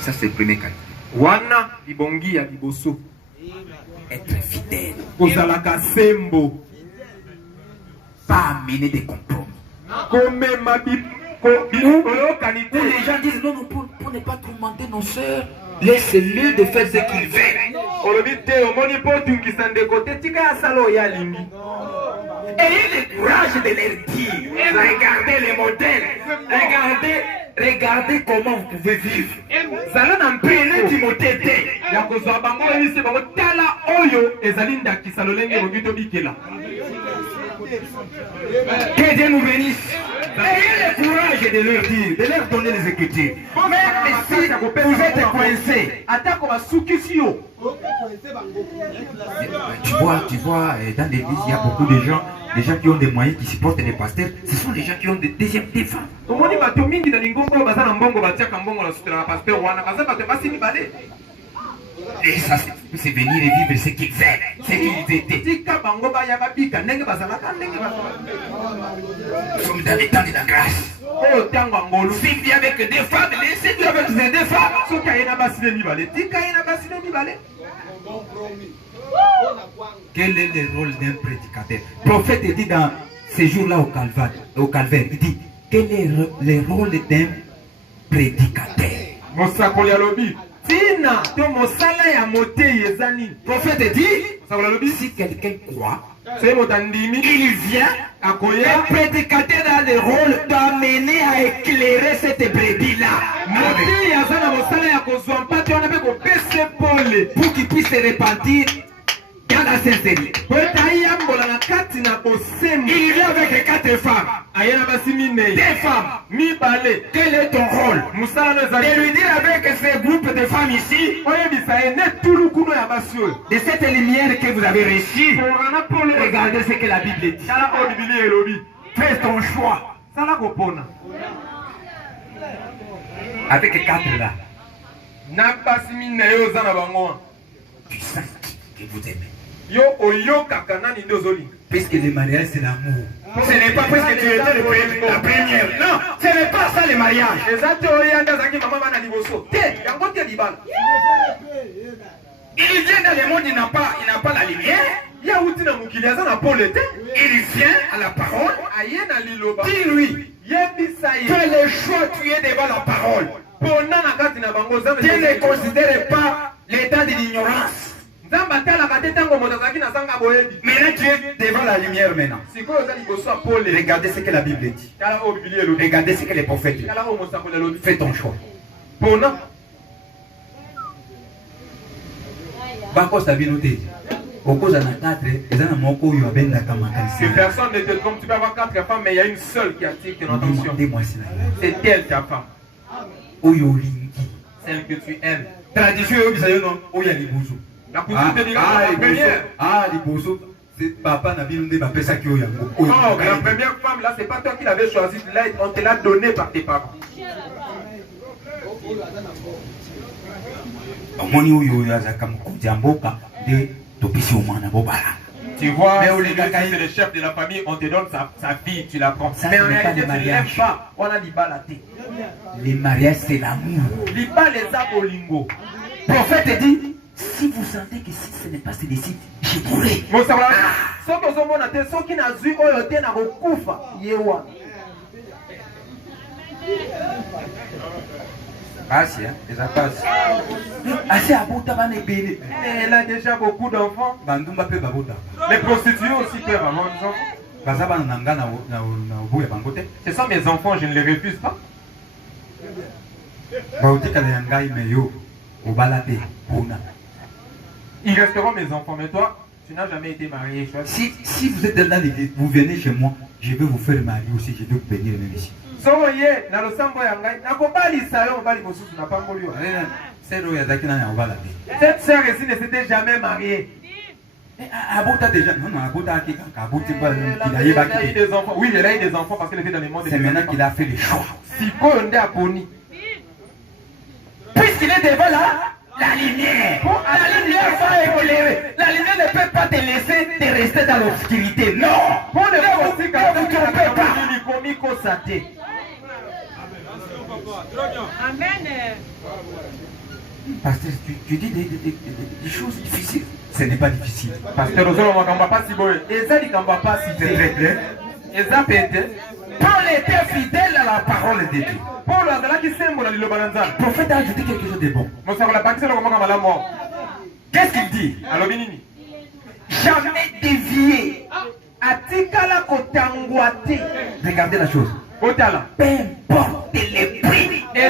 Ça c'est le premier cas. Être fidèle. Pas amener des compromis. Où les gens disent non, pour ne pas tourmenter nos soeurs, laissez-le de faire ce qu'ils veulent. Ayez le courage de leur dire, regardez les modèles, regardez comment vous pouvez vivre. Prenez Timothée 2. Que Dieu nous bénisse. Ayez le courage de leur dire, de leur donner les Écritures. Même si vous êtes coincés. Tu vois, dans l'église, il y a beaucoup de gens qui ont des moyens, qui supportent les pasteurs. Ce sont les gens qui ont des femmes. Et ça, c'est venir et vivre ce qu'ils veulent, ce qu'ils étaient. Nous sommes dans les temps de la grâce. Si tu es avec des femmes, laissez-tu avec des femmes. Quel est le rôle d'un prédicateur? Le prophète dit dans ces jours-là au calvaire, il dit, quel est le rôle d'un prédicateur? Le prophète dit, si quelqu'un croit, il vient, le prédicateur a le rôle d'amener à éclairer cette brebis-là. Pour qu'il puisse se repentir dans la sincérité. Il vient avec 4 femmes. 2 femmes. Quel est ton rôle? De lui dire avec ce groupe de femmes ici, de cette lumière que vous avez reçue, regardez ce que la Bible dit. Fais ton choix. Avec 4 là. Tu sens que vous aimez. Puisque le mariage c'est l'amour. Ce n'est pas parce que tu étais la première. Non, ce n'est pas ça le mariage. Il vient dans le monde, il n'a pas la lumière. Il vient à la parole. Dis-lui que le choix tu es devant la parole. Dieu ne considère pas l'état de l'ignorance. Maintenant tu es devant la lumière maintenant. Regardez ce que la Bible dit. Regardez ce que les prophètes disent. Fais ton choix. Que personne ne te trompe, tu peux avoir 4 femmes, mais il y a une seule qui attire ton attention. C'est elle ta femme. Celle que tu aimes. La coutume te dira la première. Non, la première femme là, c'est pas toi qui l'avais choisie, on te l'a donné par tes parents. Tu vois, c'est le chef de la famille, on te donne sa vie, tu la prends. Mais en réalité, tu ne l'aimes pas, on a l'ibalaté. Les mariages, c'est l'amour. L'ibal les a au lingo. Le prophète dit, si vous sentez que si ce n'est pas celui-ci, je pourrai. Passe, hein, déjà passe. Elle a déjà beaucoup d'enfants. Les prostituées aussi peuvent avoir des enfants. Ce sont mes enfants, je ne les refuse pas. Ils resteront mes enfants, mais toi, tu n'as jamais été marié. Si vous êtes dans l'église, vous venez chez moi, je vais vous faire marier aussi, je vais vous bénir même ici. Cette sœur ici ne s'était jamais mariée. Elle a eu des enfants. Oui, elle a eu des enfants parce qu'elle était dans le monde. C'est maintenant qu'il a fait le choix. Puisqu'il est devant la lumière. La lumière va évoluer. La lumière ne peut pas te laisser te rester dans l'obscurité. Non. Ne vous trompez pas. Amen. Pasteur, tu dis des choses difficiles. Ce n'est pas difficile. Pasteur, Paul était fidèle à la parole de Dieu. Le prophète a ajouté quelque chose de bon. Qu'est-ce qu'il dit? Jamais dévié. Regardez la chose. Peu importe les prix. La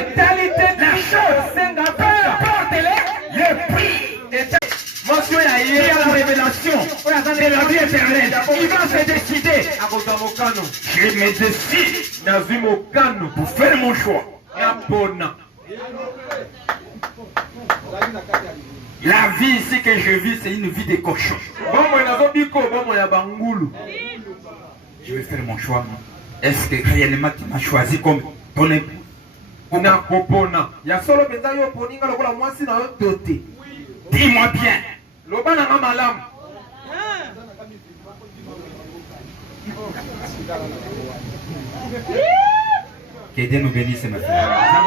chose, peu importe les prix. Mention il y a la révélation de la vie éternelle. Il va se décider. Je me décide pour faire mon choix. La vie ici que je vis, c'est une vie de cochon. Je vais faire mon choix. Est-ce que réellement tu m'as choisi comme ton époux? Dis-moi bien. Que Dieu nous bénisse, mes frères.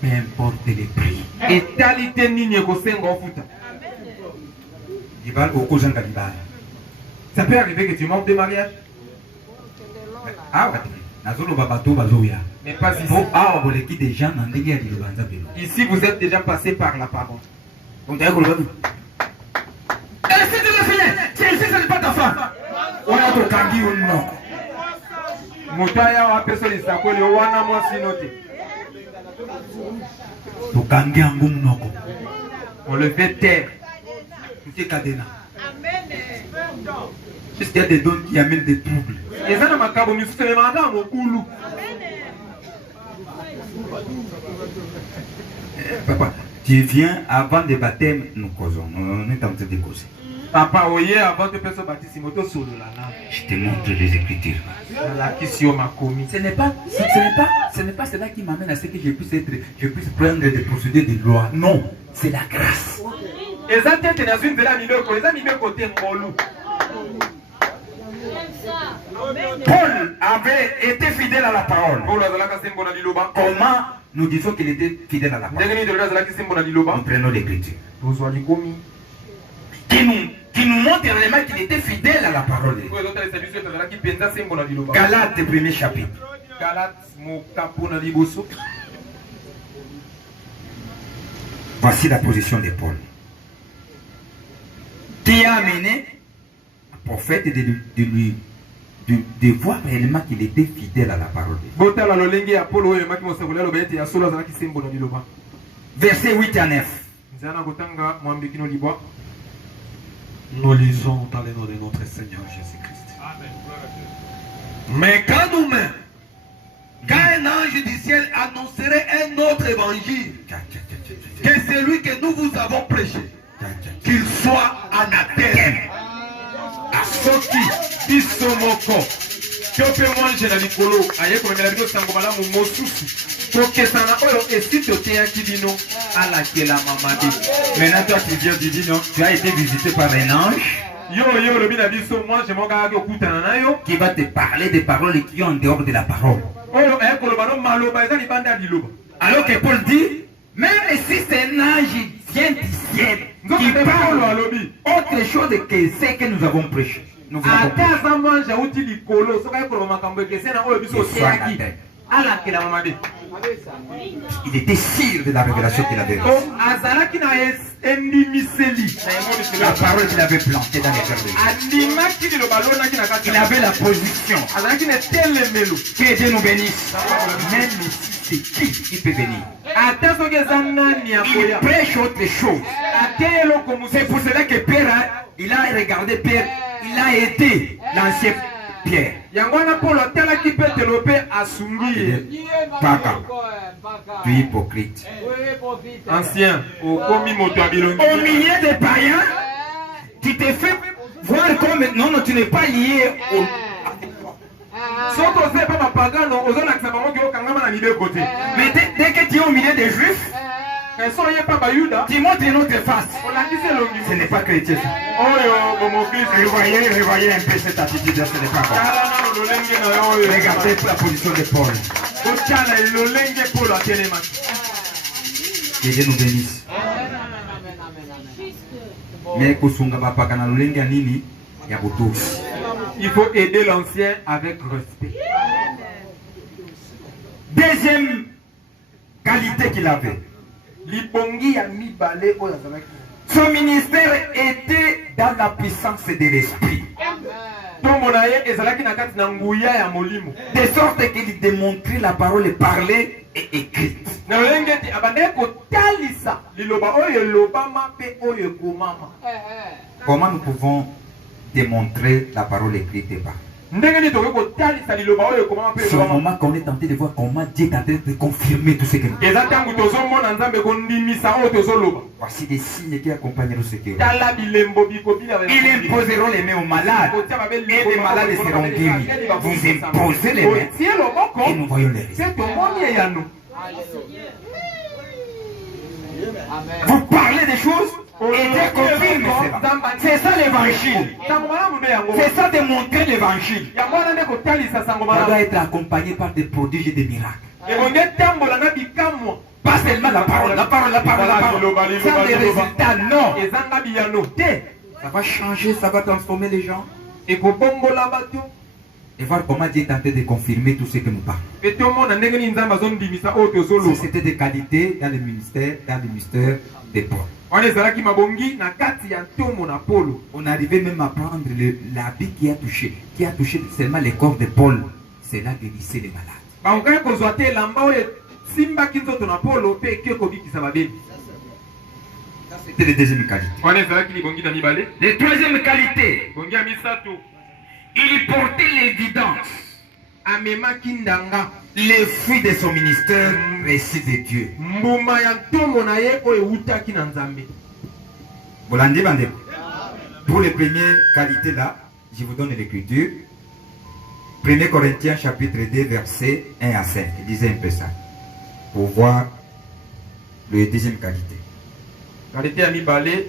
Peu importe les prix. Ça peut arriver que tu manques de mariage. Mais pas ici. Ici, vous êtes déjà passé par la parole. Et si tu le fais, ici, ce n'est pas ta femme. On a ton kangi ou non. On le fait taire. Est-ce qu'il y a des dons qui amènent des troubles? Papa, tu viens avant des baptêmes, nous causons. On est en train de causer. Papa, oui, avant de faire ce baptême, je te montre les Écritures. Ce n'est pas cela qui m'amène à ce que je puisse prendre des procédures de loi. Non, c'est la grâce. Paul avait été fidèle à la parole. Comment nous disons qu'il était fidèle à la parole? Nous prenons l'Écriture. qui nous montre réellement qu'il était fidèle à la parole de Dieu. Galates, premier chapitre. Voici la position de Paul, qui a amené le prophète de voir réellement qu'il était fidèle à la parole de Dieu. Versets 8 à 9. Nous lisons dans le nom de notre Seigneur Jésus-Christ. Mais quand nous-mêmes, quand un ange du ciel annoncerait un autre évangile, que celui que nous vous avons prêché, qu'il soit anathème. Soki bisomoko tope mwanje na likolo aye komemela bino sango malamu mosusu tokesana oyo esito teyaki bino alakela mamadi. Maintenant toi tu viens de dire non, tu as été visité par un ange yo lobi na biso mwanje mokaki okutana na yo qui va te parler des paroles qui sont en dehors de la parole. Oyo aye koloba no maloba eza libanda ya liloba. Alors que Paul dit, même si c'est un ange vient du ciel qui parle autre chose que ce que nous avons prêché. Nous vous avons prêché. Il était sûr de la révélation qu'il avait reçue. La parole qu'il avait plantée dans les cœurs de Dieu. Il avait la position. Que Dieu nous bénisse. Même si c'est qui peut venir. Il prêche autre chose. C'est pour cela que Pierre, il a regardé Pierre, il a été l'ancien Pierre. Paka. Tu es hypocrite. Ancien, au milieu des païens, tu te fais voir comme non, tu n'es pas lié au. Mais dès que tu es au milieu des juifs, tu montres une autre face. Ce n'est pas chrétien. Revoyez un peu cette attitude, ce n'est pas bon. Regardez la position de Paul. Que Dieu nous bénisse. Mais il faut aider l'ancien avec respect. Deuxième qualité qu'il avait. Son ministère était dans la puissance de l'esprit. De sorte qu'il démontrait la parole parlée et écrite. Comment nous pouvons démontrer la parole écrite et pas? C'est au moment qu'on est tenté de voir comment Dieu est en train de confirmer tout ce que nous disons. Voici des signes qui accompagneront ce qui est. Ils imposeront les mains aux malades et les malades seront guéris. Vous imposez les mains et nous voyons les résultats. Vous parlez des choses et Dieu confirme cela. C'est ça l'évangile. C'est ça de montrer l'évangile. Ça doit être accompagné par des prodiges et des miracles. Pas seulement la parole. Sans des résultats, non. Ça va changer, ça va transformer les gens. Et voir comment Dieu est en train de confirmer tout ce que nous parlons. C'était des qualités dans le ministère de Paul. On arrivait même à prendre l'habit qui a touché seulement le corps de Paul. C'est là guérissait les malades. C'était la deuxième qualité. La troisième qualité, il portait l'évidence. Les fruits de son ministère récits de Dieu. Pour les premières qualités là, je vous donne l'écriture. 1 Corinthiens chapitre 2 versets 1 à 5. Lisez un peu ça. Pour voir la deuxième qualité. Qualité à mi-balé.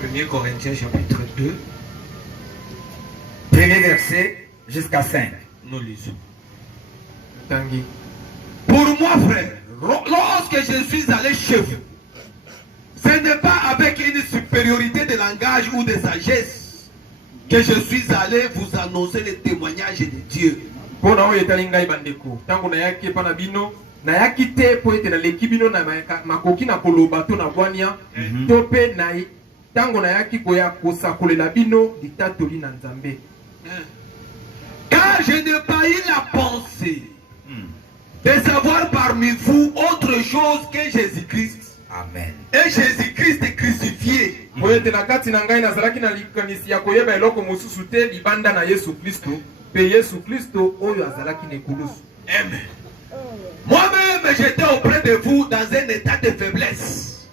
1 Corinthiens chapitre 2. Premier verset jusqu'à 5. Nous lisons. Pour moi, frère, lorsque je suis allé chez vous, ce n'est pas avec une supériorité de langage ou de sagesse que je suis allé vous annoncer le témoignage de Dieu. Nayaki te po ete na leki bino na makoki na koloba to na bwania to pe na tango nayaki koya kosakolela bino ditatoli na Nzambe. Car je n'ai pas eu la pensée de savoir parmi vous autre chose que Jésus-Christ. Amen. Et Jésus-Christ est crucifié. Po ete na kati na ngai nazalaki na likanisi ya koyeba eloko mosusu te libanda na Yesu Kristo pe Yesu Kristo oyo azalaki na ekulusu. Amen. Moi-même, j'étais auprès de vous dans un état de faiblesse,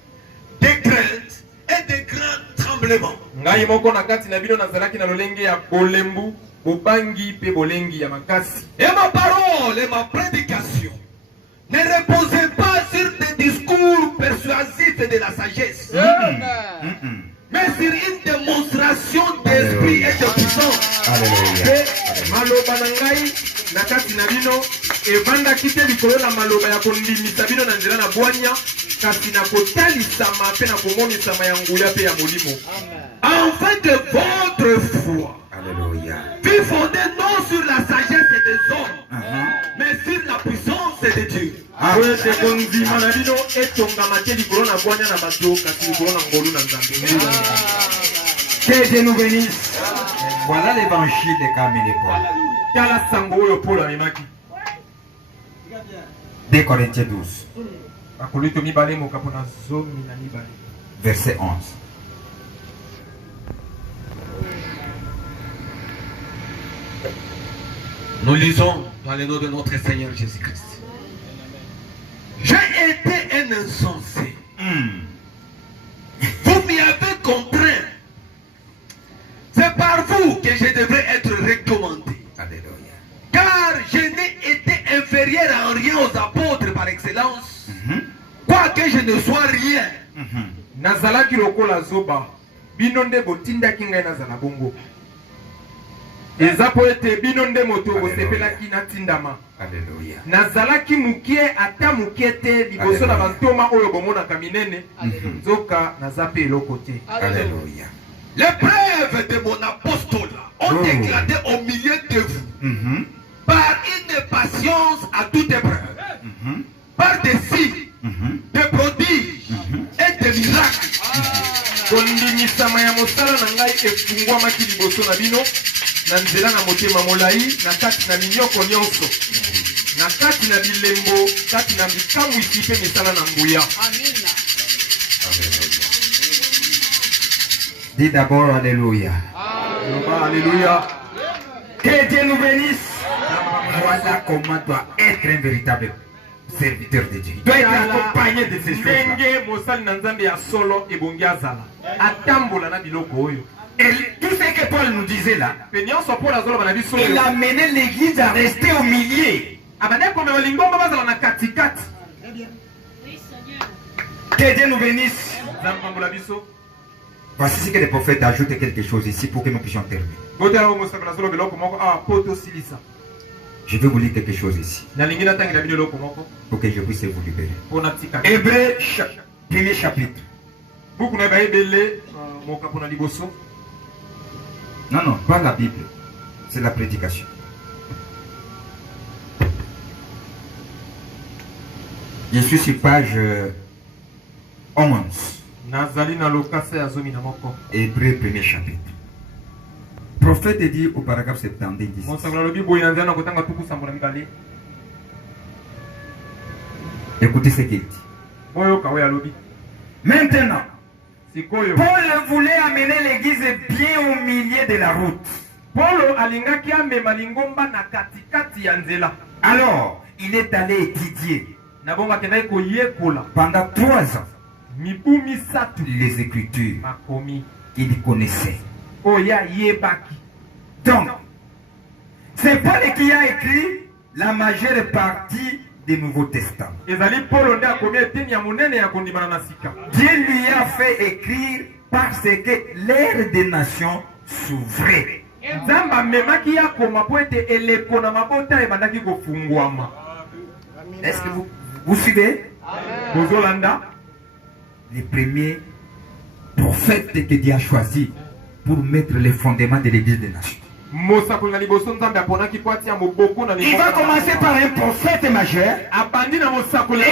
de crainte et de grand tremblement. Ngai moko na kati na bino nazalaki na lolenge ya bolembu, bobangi pe bolengi ya makasi. Et ma parole et ma prédication ne reposaient pas sur des discours persuasifs de la sagesse, mais sur une démonstration d'esprit et de puissance. Alléluia. Maloba na ngai na kati na bino evanda kite likolo na maloba ya kondimisa bino na nzela na bwania kasi na kotalisama pe na komonisama ya nguya pe ya molimo. Afin que votre foi fût fondée non sur la sagesse des hommes, mais sur la puissance de Dieu. Oete kondima na bino etongama te likolo na bwania na bato kasi likolo na ngolu na Nzambe. Que Dieu nous bénisse. Voilà l'évangile de Camille et Paul. Tala sango oyo Paul amemaki. 2 Corinthiens 12. Akolito mibale mokapo na zomi na mibale. Verset 11. Nous lisons dans le nom de notre Seigneur Jésus-Christ. J'ai été un insensé. Vous m'y avez contraint. C'est par vous que je devrais être recommandé. Alléluia. Car je n'ai été inférieur en rien aux apôtres par excellence. Quoique je ne sois rien. Nazalaki lokola zoba. Bino nde botindaki ngai nazala bongo. Eza po ete bino nde moto bosepelaki natindama. Alléluia. Nazalaki mukie ata mukie te liboso na bantoma oyo bomonaka minene. Nzoka naza pe eloko te. Alléluia. Les preuves de mon apostolat ont éclaté au milieu de vous par une patience à toute épreuve, par des signes, des prodiges et des miracles. Kondimisama ya mosala na ngai efungwamaki liboso na bino na nzela na motema molai na kati na minyoko nyonso na kati na bilembo kati na bikamwisi mpe misala na nguya. Dis d'abord Alléluia. Alléluia. Que Dieu nous bénisse. Voilà comment doit être un véritable serviteur de Dieu. Il doit être accompagné de ces choses-là. Et tout ce que Paul nous disait là, il a mené l'église à rester au milieu. Que Dieu nous bénisse. Voici ce que les prophètes ajoutent quelque chose ici pour que nous puissions terminer. Je vais vous lire quelque chose ici pour que je puisse vous libérer. Hébreux, premier chapitre. Non, non, pas la Bible. C'est la prédication. Je suis sur page 11. Hébreux, premier chapitre. Prophète dit au paragraphe 70. Écoutez ce qu'il dit. Maintenant, Paul voulait amener l'église bien au milieu de la route. Alors, il est allé étudier pendant 3 ans les Écritures qu'il connaissait. Donc, c'est Paul qui a écrit la majeure partie du Nouveau Testament. Dieu lui a fait écrire parce que l'ère des nations s'ouvrait. Est-ce que vous suivez? Bozolanda, les premiers prophètes que Dieu a choisis pour mettre les fondements de l'église des nations. Il va commencer par un prophète majeur et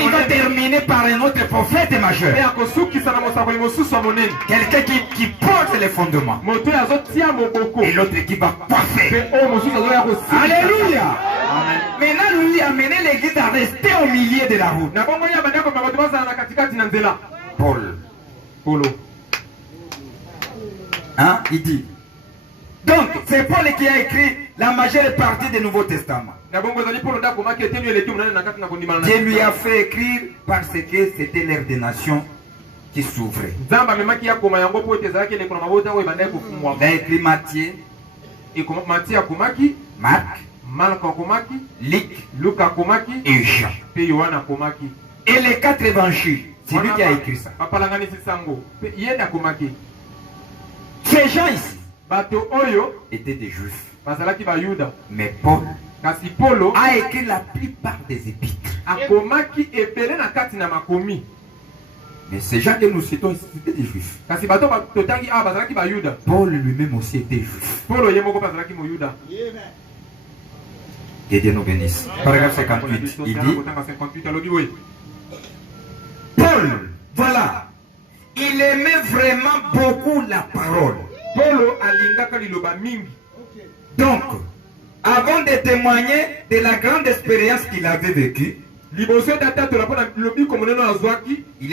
il va terminer par un autre prophète majeur. Quelqu'un qui porte les fondements et l'autre qui va passer. Alléluia. Maintenant, lui a amené l'église à rester au milieu de la route. Paul. Hein? Il dit. Donc, c'est Paul qui a écrit la majeure partie du Nouveau Testament. Dieu lui a fait écrire parce que c'était l'ère des nations qui souffrait. Il a écrit Matthieu, Marc, Luc et Jean. Et les 4 évangiles, c'est lui qui a écrit ça. Ces gens ici étaient des juifs. Mais Paul a écrit la plupart des épîtres. Mais ces gens que nous citons ici, c'était des juifs. Paul lui-même aussi était juif. Que Dieu nous bénisse. Paragraphe 58, il dit Paul, voilà, il aimait vraiment beaucoup la parole. Donc, avant de témoigner de la grande expérience qu'il avait vécue, il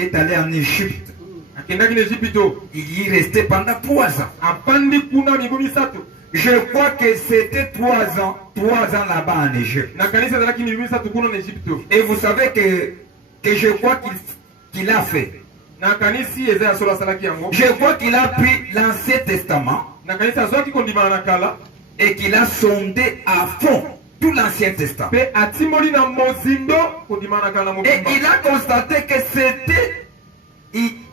est allé en Égypte. Il y restait pendant 3 ans. Je crois que c'était 3 ans là-bas en Égypte. Et vous savez que je crois qu'il a fait. Je crois qu'il a pris l'Ancien Testament et qu'il a sondé à fond tout l'Ancien Testament. Et il a constaté que c'était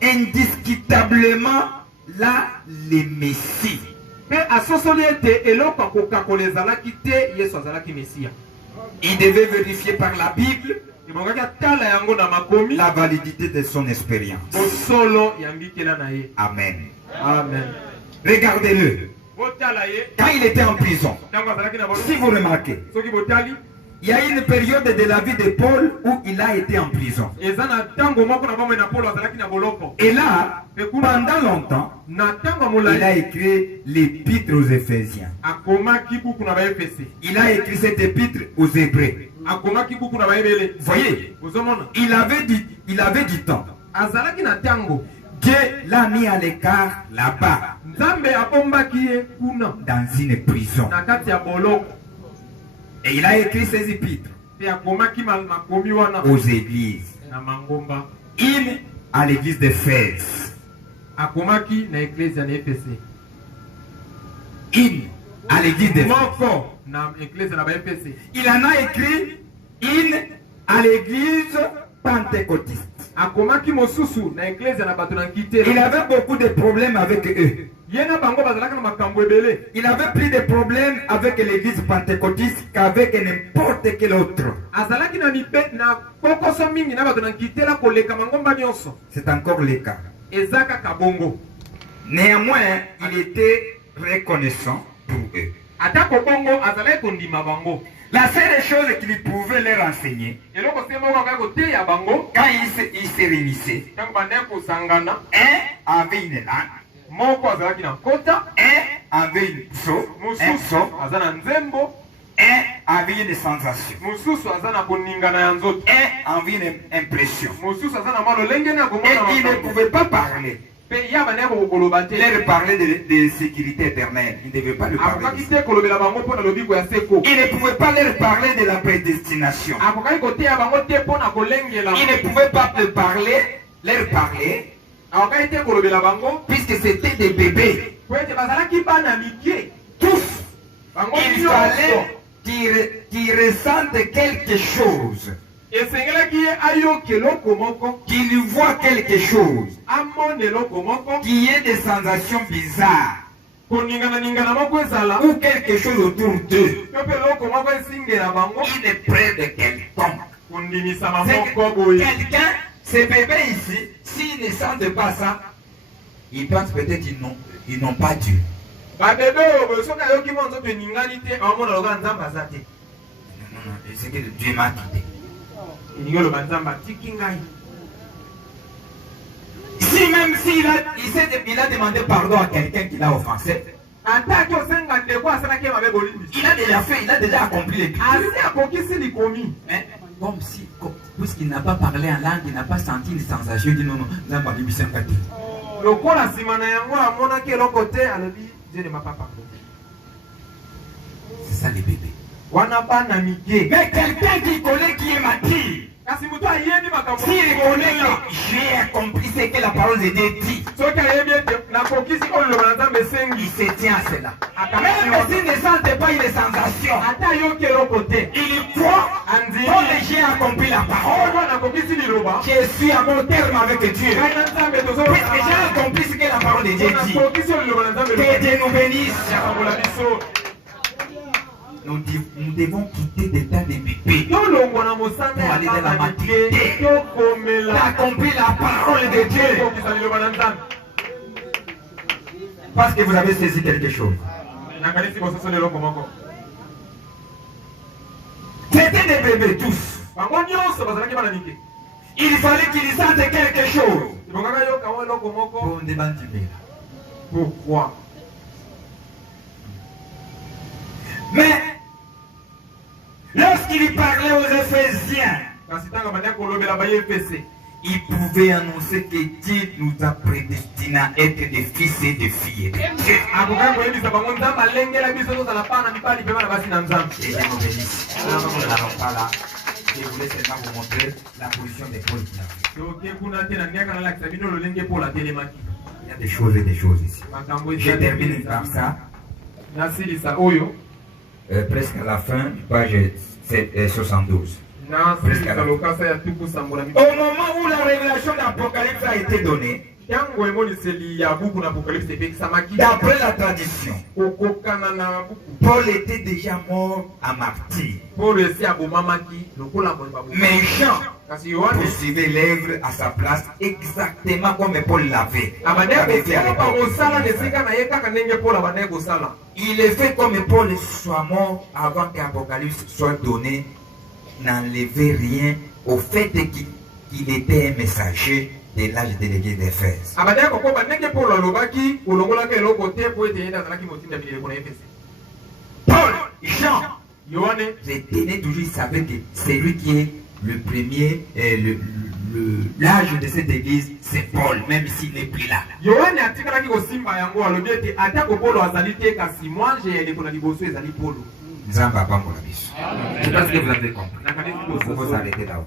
indiscutablement là le Messie. Il devait vérifier par la Bible la validité de son expérience. Amen. Regardez-le. Quand il était en prison, si vous remarquez, il y a une période de la vie de Paul où il a été en prison. Et là, pendant longtemps, il a écrit l'épître aux Éphésiens. Il a écrit cette épître aux Hébreux. Voyez, il avait du temps. Dieu l'a mis à l'écart là-bas, dans une prison. Et il a écrit ses épîtres aux églises. Une à l'église d'Éphèse. Une à l'église d'Éphèse. Il en a écrit une à l'église pentecôtiste. Il avait beaucoup de problèmes avec eux. Il avait plus de problèmes avec l'église pentecôtiste qu'avec n'importe quel autre. C'est encore le cas. Néanmoins, il était reconnaissant pour eux. La seule chose qu'il pouvait leur enseigner, quand ils se réunissaient, un avait une langue, un avait une psaume, un avait une sensation, un avait une impression. Et il ne pouvait pas parler. Il leur parlait de sécurité éternelle. Il ne devait pas leur parler. Il ne pouvait pas leur parler de la prédestination. Il ne pouvait pas leur parler, puisque c'était des bébés. Tous, il fallait qu'ils ressentent quelque chose. Qu'il voit quelque chose, qui ait des sensations bizarres, ou quelque chose autour d'eux, une près de quelqu'un. quelqu'un, ces bébés ici, s'ils ne sentent pas ça, ils pensent peut-être qu'ils n'ont pas Dieu. Non, c'est que Dieu m'a quitté. Si même s'il a demandé pardon à quelqu'un qui l'a offensé, il a déjà fait, il a déjà accompli les crimes. Mais comme si, puisqu'il n'a pas parlé en langue, il n'a pas senti une sensation, il dit non, non, non, non, c'est ça les bébés. Mais quelqu'un qui connaît qui est mature, s'il connaît que j'ai accompli ce que la parole de Dieu dit, il se tient à cela. Même s'il ne sent pas une sensation, il croit quand j'ai accompli la parole, je suis à mon terme avec Dieu. Puisque j'ai accompli ce que la parole de Dieu dit, que Dieu nous bénisse. Nous devons quitter des tas de bébés pour aller dans la maturité, d'accomplir la parole de Dieu. Parce que vous avez saisi quelque chose. C'était des bébés tous. Il fallait qu'ils sentent quelque chose. Pourquoi? Mais lorsqu'il parlait aux Éphésiens, il pouvait annoncer que Dieu nous a prédestinés à être des fils et des filles de Dieu. Je voulais seulement vous montrer la position des Paul qu'il a fait. Il y a des choses et des choses ici. Je termine par ça. Presque à la fin du page 72. Au moment où la révélation d'Apocalypse a été donnée, d'après la tradition, Paul était déjà mort à martyr. Mais Jean poursuivait l'œuvre à sa place exactement comme Paul l'avait fait à l'époque. Il est fait comme Paul soit mort avant qu'Apocalypse soit donné, n'enlevait rien au fait qu'il était un messager de l'âge de l'église d'Éphèse. Paul, Jean, retenez toujours, il savait que c'est lui qui est le premier, l'âge de cette église, c'est Paul, même s'il n'est plus là. Je pense que vous avez compris. Vous vous arrêtez là.